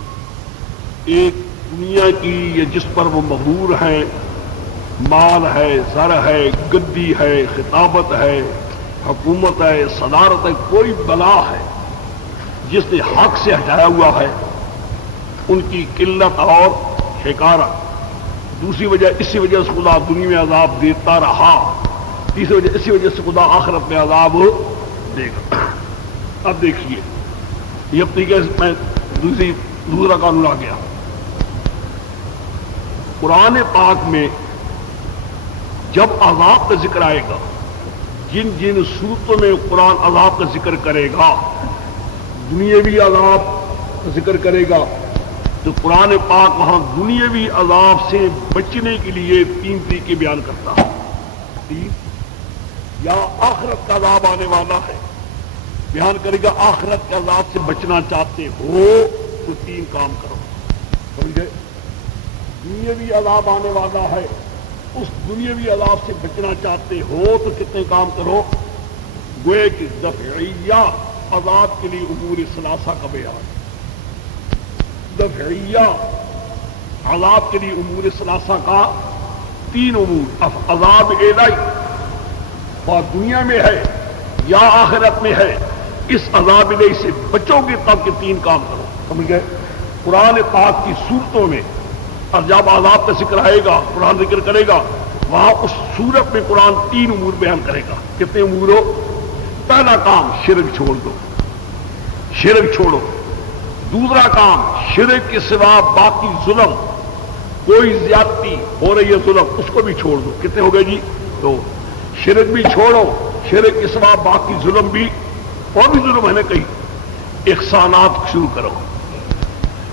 ایک دنیا کی یا جس پر وہ مغرور ہیں مال ہے زر ہے گدی ہے خطابت ہے حکومت ہے صدارت ہے کوئی بلا ہے جس نے حق سے ہٹایا ہوا ہے ان کی قلت اور حقارت. دوسری وجہ اسی وجہ سے خدا دنیا میں عذاب دیتا رہا. تیسری وجہ اسی وجہ سے خدا آخرت میں عذاب دے گا. اب دیکھیے یہ اپنی میں دوسرا قانون آ گیا. قرآن پاک میں جب عذاب کا ذکر آئے گا جن جن صورتوں میں قرآن عذاب کا ذکر کرے گا دنیاوی عذاب کا ذکر کرے گا تو قرآن پاک وہاں دنیاوی عذاب سے بچنے کے لیے تین طریقے بیان کرتا ہے. یا آخرت کا عذاب آنے والا ہے بیان کرے گا آخرت کے عذاب سے بچنا چاہتے ہو تو تین کام کرو. سمجھے دنیاوی عذاب آنے والا ہے اس دنیاوی عذاب سے بچنا چاہتے ہو تو کتنے کام کرو. گوئے کہ دفعیہ عذاب کے لیے امور ثلاثہ کا بیان. دفعیہ عذاب کے لیے امور ثلاثہ کا تین امور عذاب الہی اور دنیا میں ہے یا آخرت میں ہے اس عذاب الہی سے بچو گے تب کہ تین کام کرو. سمجھ گئے قرآن پاک کی صورتوں میں اور جب عذاب کا ذکر آئے گا قرآن ذکر کرے گا وہاں اس صورت میں قرآن تین امور بیان کرے گا. کتنے امور ہو؟ پہلا کام شرک چھوڑ دو شرک چھوڑو. دوسرا کام شرک کے سوا باقی ظلم کوئی زیادتی ہو رہی ہے ظلم اس کو بھی چھوڑ دو. کتنے ہو گئے جی؟ تو شرک بھی چھوڑو شرک کے سوا باقی ظلم بھی اور بھی ظلم ہے نا کہیں احسانات شروع کرو.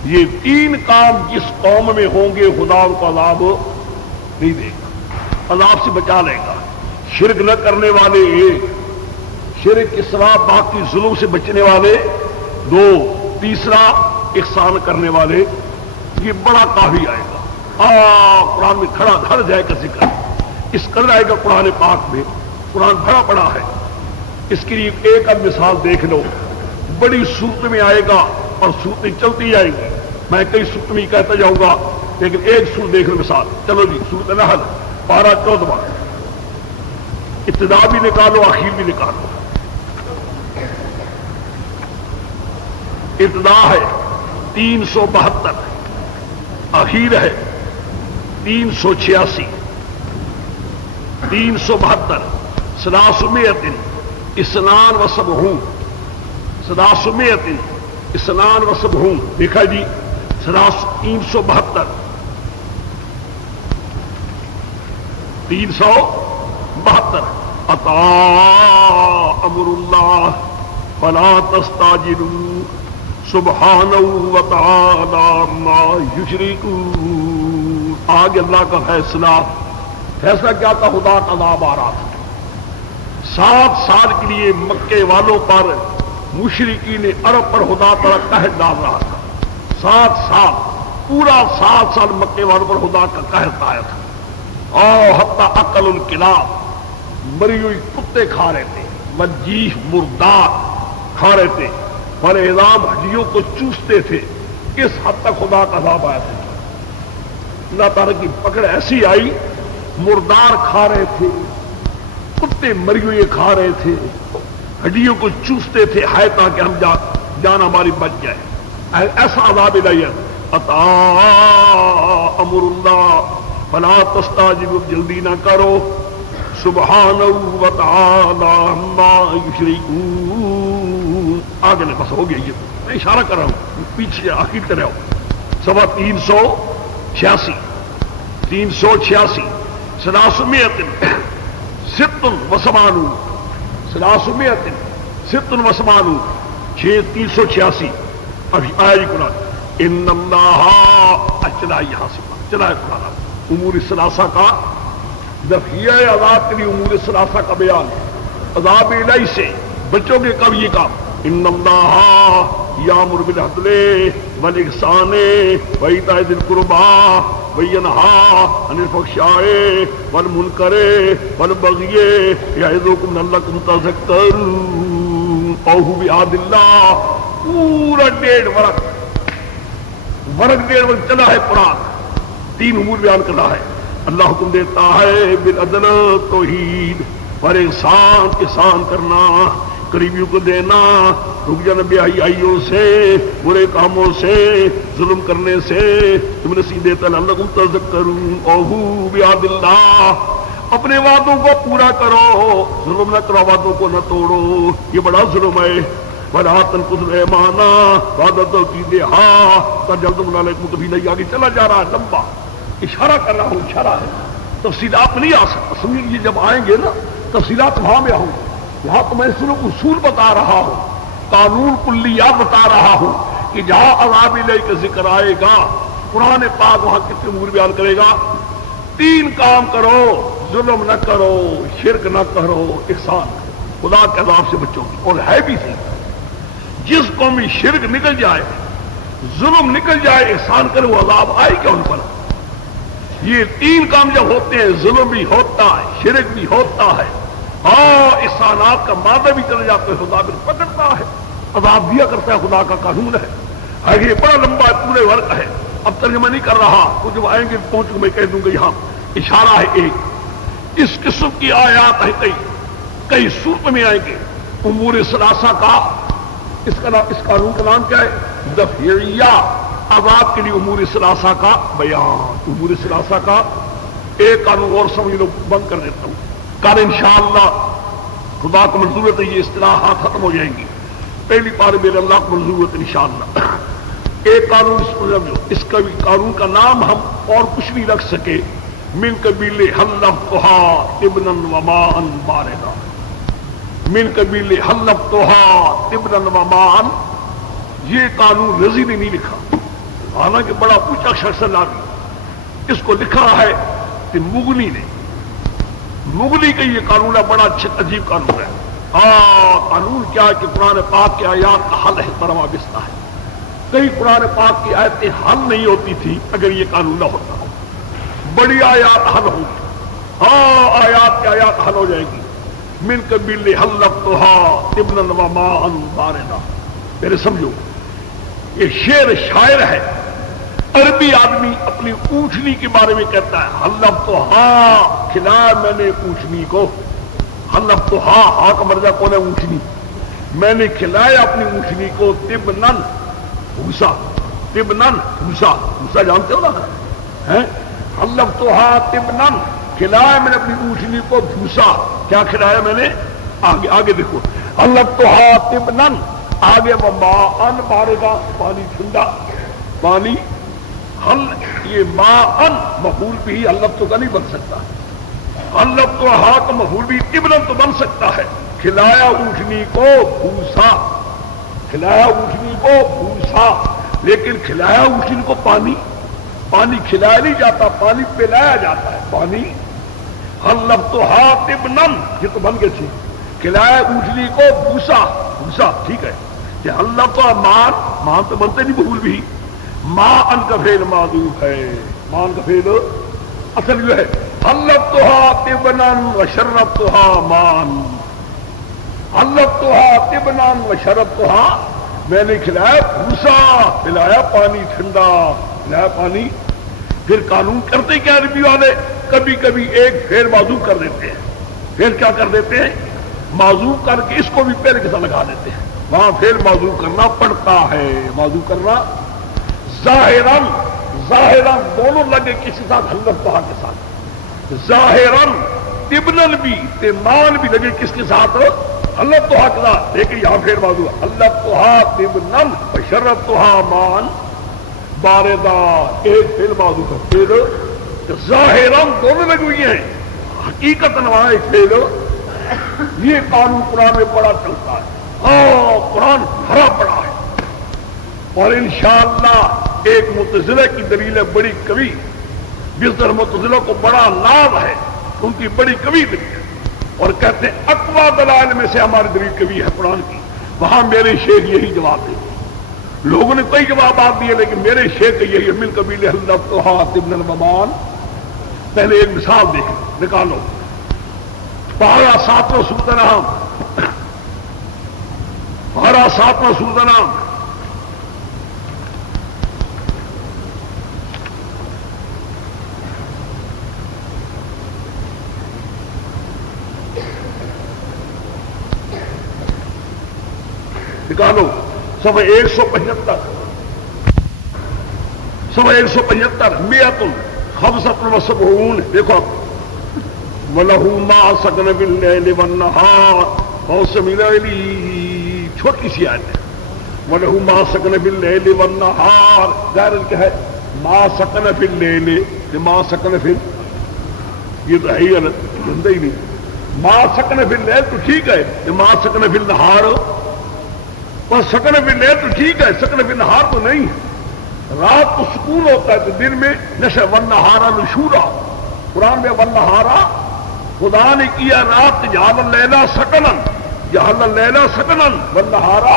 یہ تین کام جس قوم میں ہوں گے خدا ان کو عذاب نہیں دے گا عذاب سے بچا لے گا. شرک نہ کرنے والے ایک شرک کے سوا باقی ظلم سے بچنے والے دو تیسرا احسان کرنے والے یہ بڑا کافی آئے گا. قرآن میں کھڑا دھر جائے کا ذکر اس قدر آئے گا قرآن پاک میں. قرآن بھرا پڑا ہے. اس کے لیے ایک اب مثال دیکھ لو. بڑی صورت میں آئے گا اور صورتیں چلتی جائیں گی. میں کئی صورت میں کہتا جاؤں گا لیکن ایک صورت دیکھ لو مثال. چلو جی صورت نحل پارہ 14 ابتدا بھی نکالو آخر بھی نکالو. ابتدا ہے 372 آخر ہے 386 372 372 اسنان و سبہون دیکھا جی 372 عطا امر اللہ فلا تستعجلوا سبحانہ وتعالی ما یشرکون. آگے اللہ کا فیصلہ کیا تھا؟ خدا کا عذاب آ رہا تھا 7 سال کے لیے مکے والوں پر. مشرکین عرب پر خدا تعالیٰ قہر ڈال رہا تھا 7 سال. پورا 7 سال مکے والوں پر خدا کا قہر آیا تھا. اور حتیٰ عقل الکلاب مری ہوئی کتے کھا رہے تھے. مجیح مردار کھا رہے تھے. فریضام ہڈیوں کو چوستے تھے. اس حد تک خدا کا عذاب آیا تھا. اللہ تعالیٰ کی پکڑ ایسی آئی مردار کھا رہے تھے کتے مری ہوئے کھا رہے تھے ہڈیوں کو چوستے تھے ہائے تاکہ ہم جان ہماری بچ جائے. ایسا عذاب الہی عطا امر اللہ فلا تستعجلوا جلدی نہ کرو سبحانہ وتعالی عما یشرکون. آگے نہیں بس ہو گیا. یہ میں اشارہ کر رہا ہوں پیچھے آخر کرے ہو. سوا 386 386 386 ابھی آیا قرآن ان اللہ چلا یہاں سے چلا ہے قرآن امور ثلاثہ کا دفعیہ عذاب کے لیے امور ثلاثہ کا بیان. عذاب الہی سے بچوں کے کب یہ کام ان اللہ یامر بالعدل والاحسان وایتاء ذی القربى وینہی عن الفحشاء والمنکر والبغی یعظکم لعلکم تذکرون. اوفوا بعہد اللہ. پورا 1.5 ورق چلا ہے قرآن. 3 امور بیان کرنا ہے. اللہ حکم دیتا ہے بالعدل توحید اور احسان کرنا قریبیوں کو دینا رک جانا بیاہیوں سے برے کاموں سے ظلم کرنے سے تم نصیحت دیتا لعلکم تذکرون. اوفوا بعہد اللہ. اپنے وعدوں کو پورا کرو ظلم نہ کرو وعدوں کو نہ توڑو. یہ بڑا ظلم ہے. ولا تنقضوا الايمان بعد توكيدها فجلد عليكم. کبھی نہیں آگے چلا جا رہا ہے لمبا. اشارہ کر رہا ہوں اشارہ ہے تفصیلات نہیں آ سکتا. سمجھ یہ جب آئیں گے نا تفصیلات وہاں میں ہوں. یہاں تو میں صرف اصول بتا رہا ہوں قانون کلیات بتا رہا ہوں کہ جہاں عذاب الہی کا ذکر آئے گا قرآن پاک وہاں کتنے امور بیان کرے گا. 3 کام کرو ظلم نہ کرو شرک نہ کرو احسان خدا کے عذاب سے بچو. اور ہے بھی صحیح جس قوم میں شرک نکل جائے ظلم نکل جائے احسان کرے وہ عذاب آئے کیا ان پر. یہ 3 کام جب ہوتے ہیں ظلم بھی ہوتا ہے شرک بھی ہوتا ہے اور احسانات کا مادہ بھی چلے جاتے ہیں خدا بھی پکڑتا ہے عذاب دیا کرتا ہے. خدا کا قانون ہے. یہ بڑا لمبا پورے ورق ہے. اب ترجمہ نہیں کر رہا تو جب آئیں گے پہنچ میں کہہ دوں گا. یہاں اشارہ ہے ایک اس قسم کی آیات ہے کئی صورت میں آئیں گے. امور ثلاثہ کا اس قانون کا نام کیا ہے دفعیہ عذاب کے لیے امور ثلاثہ کا بیان. امور ثلاثہ کا ایک قانون اور سمجھ لو بند کر دیتا ہوں. کل انشاءاللہ خدا کو منظور ہے یہ اصطلاحات ختم ہو جائیں گی. پہلی بار میرے اللہ کو منظور ہے انشاءاللہ. ایک قانون اس کا بھی قانون کا نام ہم اور کچھ نہیں رکھ سکے. من قبیل حلفتھا ابنا ومان باردا. من قبیل حلفتھا ابنا ومان. یہ قانون رضی نے نہیں لکھا حالانکہ بڑا اونچا شخص نامی اس کو لکھا ہے کہ مغنی نے. مغنی کا یہ قانون ہے بڑا عجیب قانون ہے. قانون کیا ہے کہ قرآن پاک کے آیات کا حل ہے تروا بستہ ہے. کئی قرآن پاک کی آیتیں حل نہیں ہوتی تھی اگر یہ قانون نہ ہوتا. بڑی آیات حل ہوں گی. ہاں آیات کی آیات حل ہو جائے گی. من قبیل حلفتها ابنا وماء باردا. میرے سمجھو یہ شعر شاعر ہے. عربی آدمی اپنی اونٹنی کے بارے میں کہتا ہے حلفتها کھلایا میں نے اونٹنی کو. حلفتها ہا کا مرجع کون ہے؟ اونٹنی. میں نے کھلایا اپنی اونٹنی کو تبنن بھوسا. تبنن بھوسا. بھوسا جانتے ہو نا؟ حلفتها تبنن کھلایا میں نے اپنی اونٹنی کو بھوسا. کیا کھلایا میں نے؟ آگے دیکھو حلفتها تبنن آگے وماء باردا پانی ٹھنڈا. پانی حل یہ ماء مفعول بھی حلفتها کا نہیں بن سکتا. حلفتها کا مفعول بھی تبنن تو بن سکتا ہے. کھلایا اونٹنی کو بھوسا. کھلایا اونٹنی کو بھوسا. لیکن کھلایا اونٹنی کو پانی. پانی کھلایا نہیں جاتا، پانی پلایا جاتا ہے. پانی حلفتها تبنن یہ تو بن گئی تھی. کھلایا اونٹنی کو بھوسا. بھوسا ٹھیک ہے. کہ حلفتها مان مان تو بنتے نہیں بھول بھی. ماء کا فعل معذوف ہے. مان کا فعل اصل جو ہے حلفتها تبنن وشربتها مان. حلفتها تبنن وشربتها میں نے کھلایا بھوسا پلایا پانی ٹھنڈا. پلایا پانی. پھر قانون کرتے کیا عربی والے؟ کبھی کبھی ایک فعل معذوف کر دیتے ہیں. پھر کیا کر دیتے ہیں؟ معذوف کر کے اس کو بھی پہلے کے ساتھ لگا دیتے ہیں. وہاں فعل معذوف کرنا پڑتا ہے. معذوف کرنا ظاہراً ظاہراً دونوں لگے کسی ساتھ حلفتها کے ساتھ. ظاہراً تبنن بھی تمان بھی لگے کس کے ساتھ؟ حلفتها کے ساتھ. لیکن یہاں پھر معذوف حلفتها تبنن وشربتها مان باردا. ایک فعل معذوف ہے. پھر ظاہراً دونوں لگی ہوئی ہیں. حقیقت وہاں ایک فعل. یہ قانون قرآن میں بڑا چلتا ہے. ہاں قرآن بھرا پڑا ہے. اور انشاءاللہ ایک معتزلہ کی دلیل ہے بڑی قوی. جس طرح معتزلہ کو بڑا لابھ ہے ان کی بڑی قوی دلیل ہے. اور کہتے ہیں اقوی دلائل میں سے ہماری دلیل قوی ہے قرآن کی. وہاں میرے شیخ یہی جواب دے. لوگوں نے کئی جوابات دیے لیکن میرے شیخ یہی ہے من قبیل حلفتها تبنن ومان. پہلے ایک مثال دیکھ نکالو. پارا 7واں سورۃ انعام. پارا 7واں سورۃ انعام. نکالو صفحہ 175. صفحہ 175 مئۃ خمسۃ وسبعون. دیکھو وَلَهُ مَا سَكَنَ بِاللَّيْلِ وَالنَّهَارِ بہت سے ملی چھوٹی سی آیت ہے. وَلَهُ مَا سَكَنَ بِاللَّيْلِ وَالنَّهَارِ. ظاہر کیا ہے؟ مَا سَكَنَ فِي اللَّيْلِ. مَا سَكَنَ فِي یہ تو ہے ہی غلط بندہ ہی نہیں. مَا سَكَنَ فِي اللَّيْلِ تو ٹھیک ہے. مَا سَكَنَ فِي النَّهَارِ اور سکن فی اللیل تو ٹھیک ہے. سکن فی النہار تو نہیں. رات کو سکون ہوتا ہے تو دن میں نشر والنہارا نشورا. قرآن میں والنہارا خدا نے کیا رات جعل اللیل سکنن. جعل اللیل سکنن والنہارا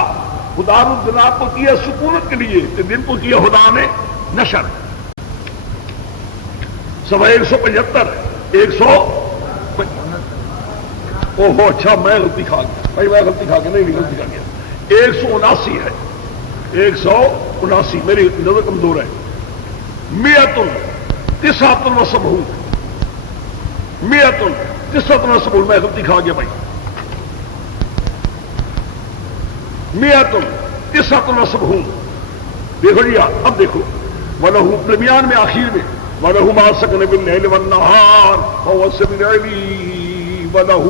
خدا نے دن کو کیا سکونت کے لیے تو دن کو کیا خدا نے نشر. صفحہ 175 اوہو اچھا میں غلطی کھا گیا بھائی. میں غلطی کھا کے نہیں غلطی کھا گیا. 179 ہے. 179 میری نظر کمزور ہے. مئۃ تسعۃ وسبعون. مئۃ تسعۃ وسبعون میں غلطی کھا گیا بھائی. مئۃ تسعۃ وسبعون. دیکھو جی اب دیکھو وَلَهُ درمیان میں آخر میں وَلَهُ مَا سَكَنَ بِاللَّيْلِ وَالنَّهَارِ وَهُوَ السَّمِيعُ الْعَلِيمُ. وَلَهُ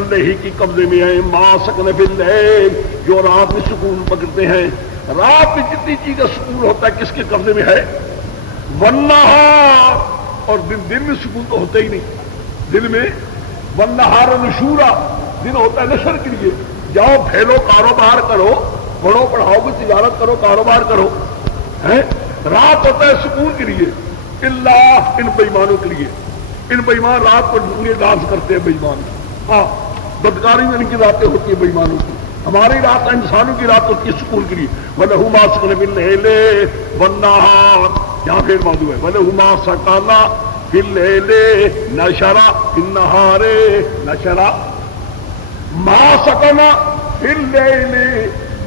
اللہ ہی کی قبضے میں ہے ما سکن فی اللیل جو رات میں سکون پکڑتے ہیں. رات میں جتنی چیز کا سکون ہوتا ہے کس کے قبضے میں ہے؟ والنہار. اور دن میں سکون تو ہوتا ہی نہیں. دن میں والنہار نشورا دن ہوتا ہے نشر کے لیے. جاؤ پھیلو کاروبار کرو پڑھو پڑھاؤ گے تجارت کرو کاروبار کرو. رات ہوتا ہے سکون کے لیے. اللہ ان بےایمانوں کے لیے. ان بےایمان رات کو ڈانس کرتے ہیں بےایمان. ہاں بدکاری میں ان کی راتیں ہوتی ہیں بےایمانوں کی. ہماری رات انسانوں کی رات ہوتی ہے سکون کے لیے وَلَهُ مَا سَكَنَ فِي اللَّيْلِ وَالنَّهَارِ یہاں پھر موضوع ہے وَلَهُ مَا سَكَنَ فِي اللَّيْلِ نَشَرَ فِي النَّهَارِ نَشَرَ مَا سَكَنَ فِي اللَّيْلِ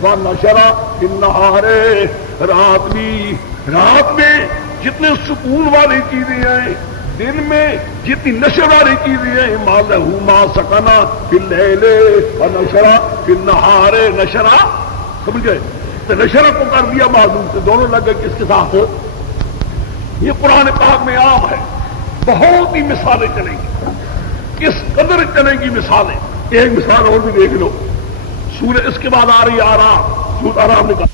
وَنَشَرَ فِي النَّهَارِ رات میں جتنے سکون والی چیزیں ہیں دن میں جتنی نشر والی چیزیں ہیں مَالَهُ مَا سَكَنَ فِي اللَّيْلِ وَنَشَرَ فِي النَّهَارِ نشرا سمجھ گئے تو نشرا کو کر دیا معذور سے دونوں لگ گئے کس کے ساتھ یہ قرآن پاک میں عام ہے بہت ہی مثالیں چلیں گی کس قدر چلیں گی مثالیں ایک مثال اور بھی دیکھ لو سورہ اس کے بعد آ رہی آرام سورہ آرام نے کہا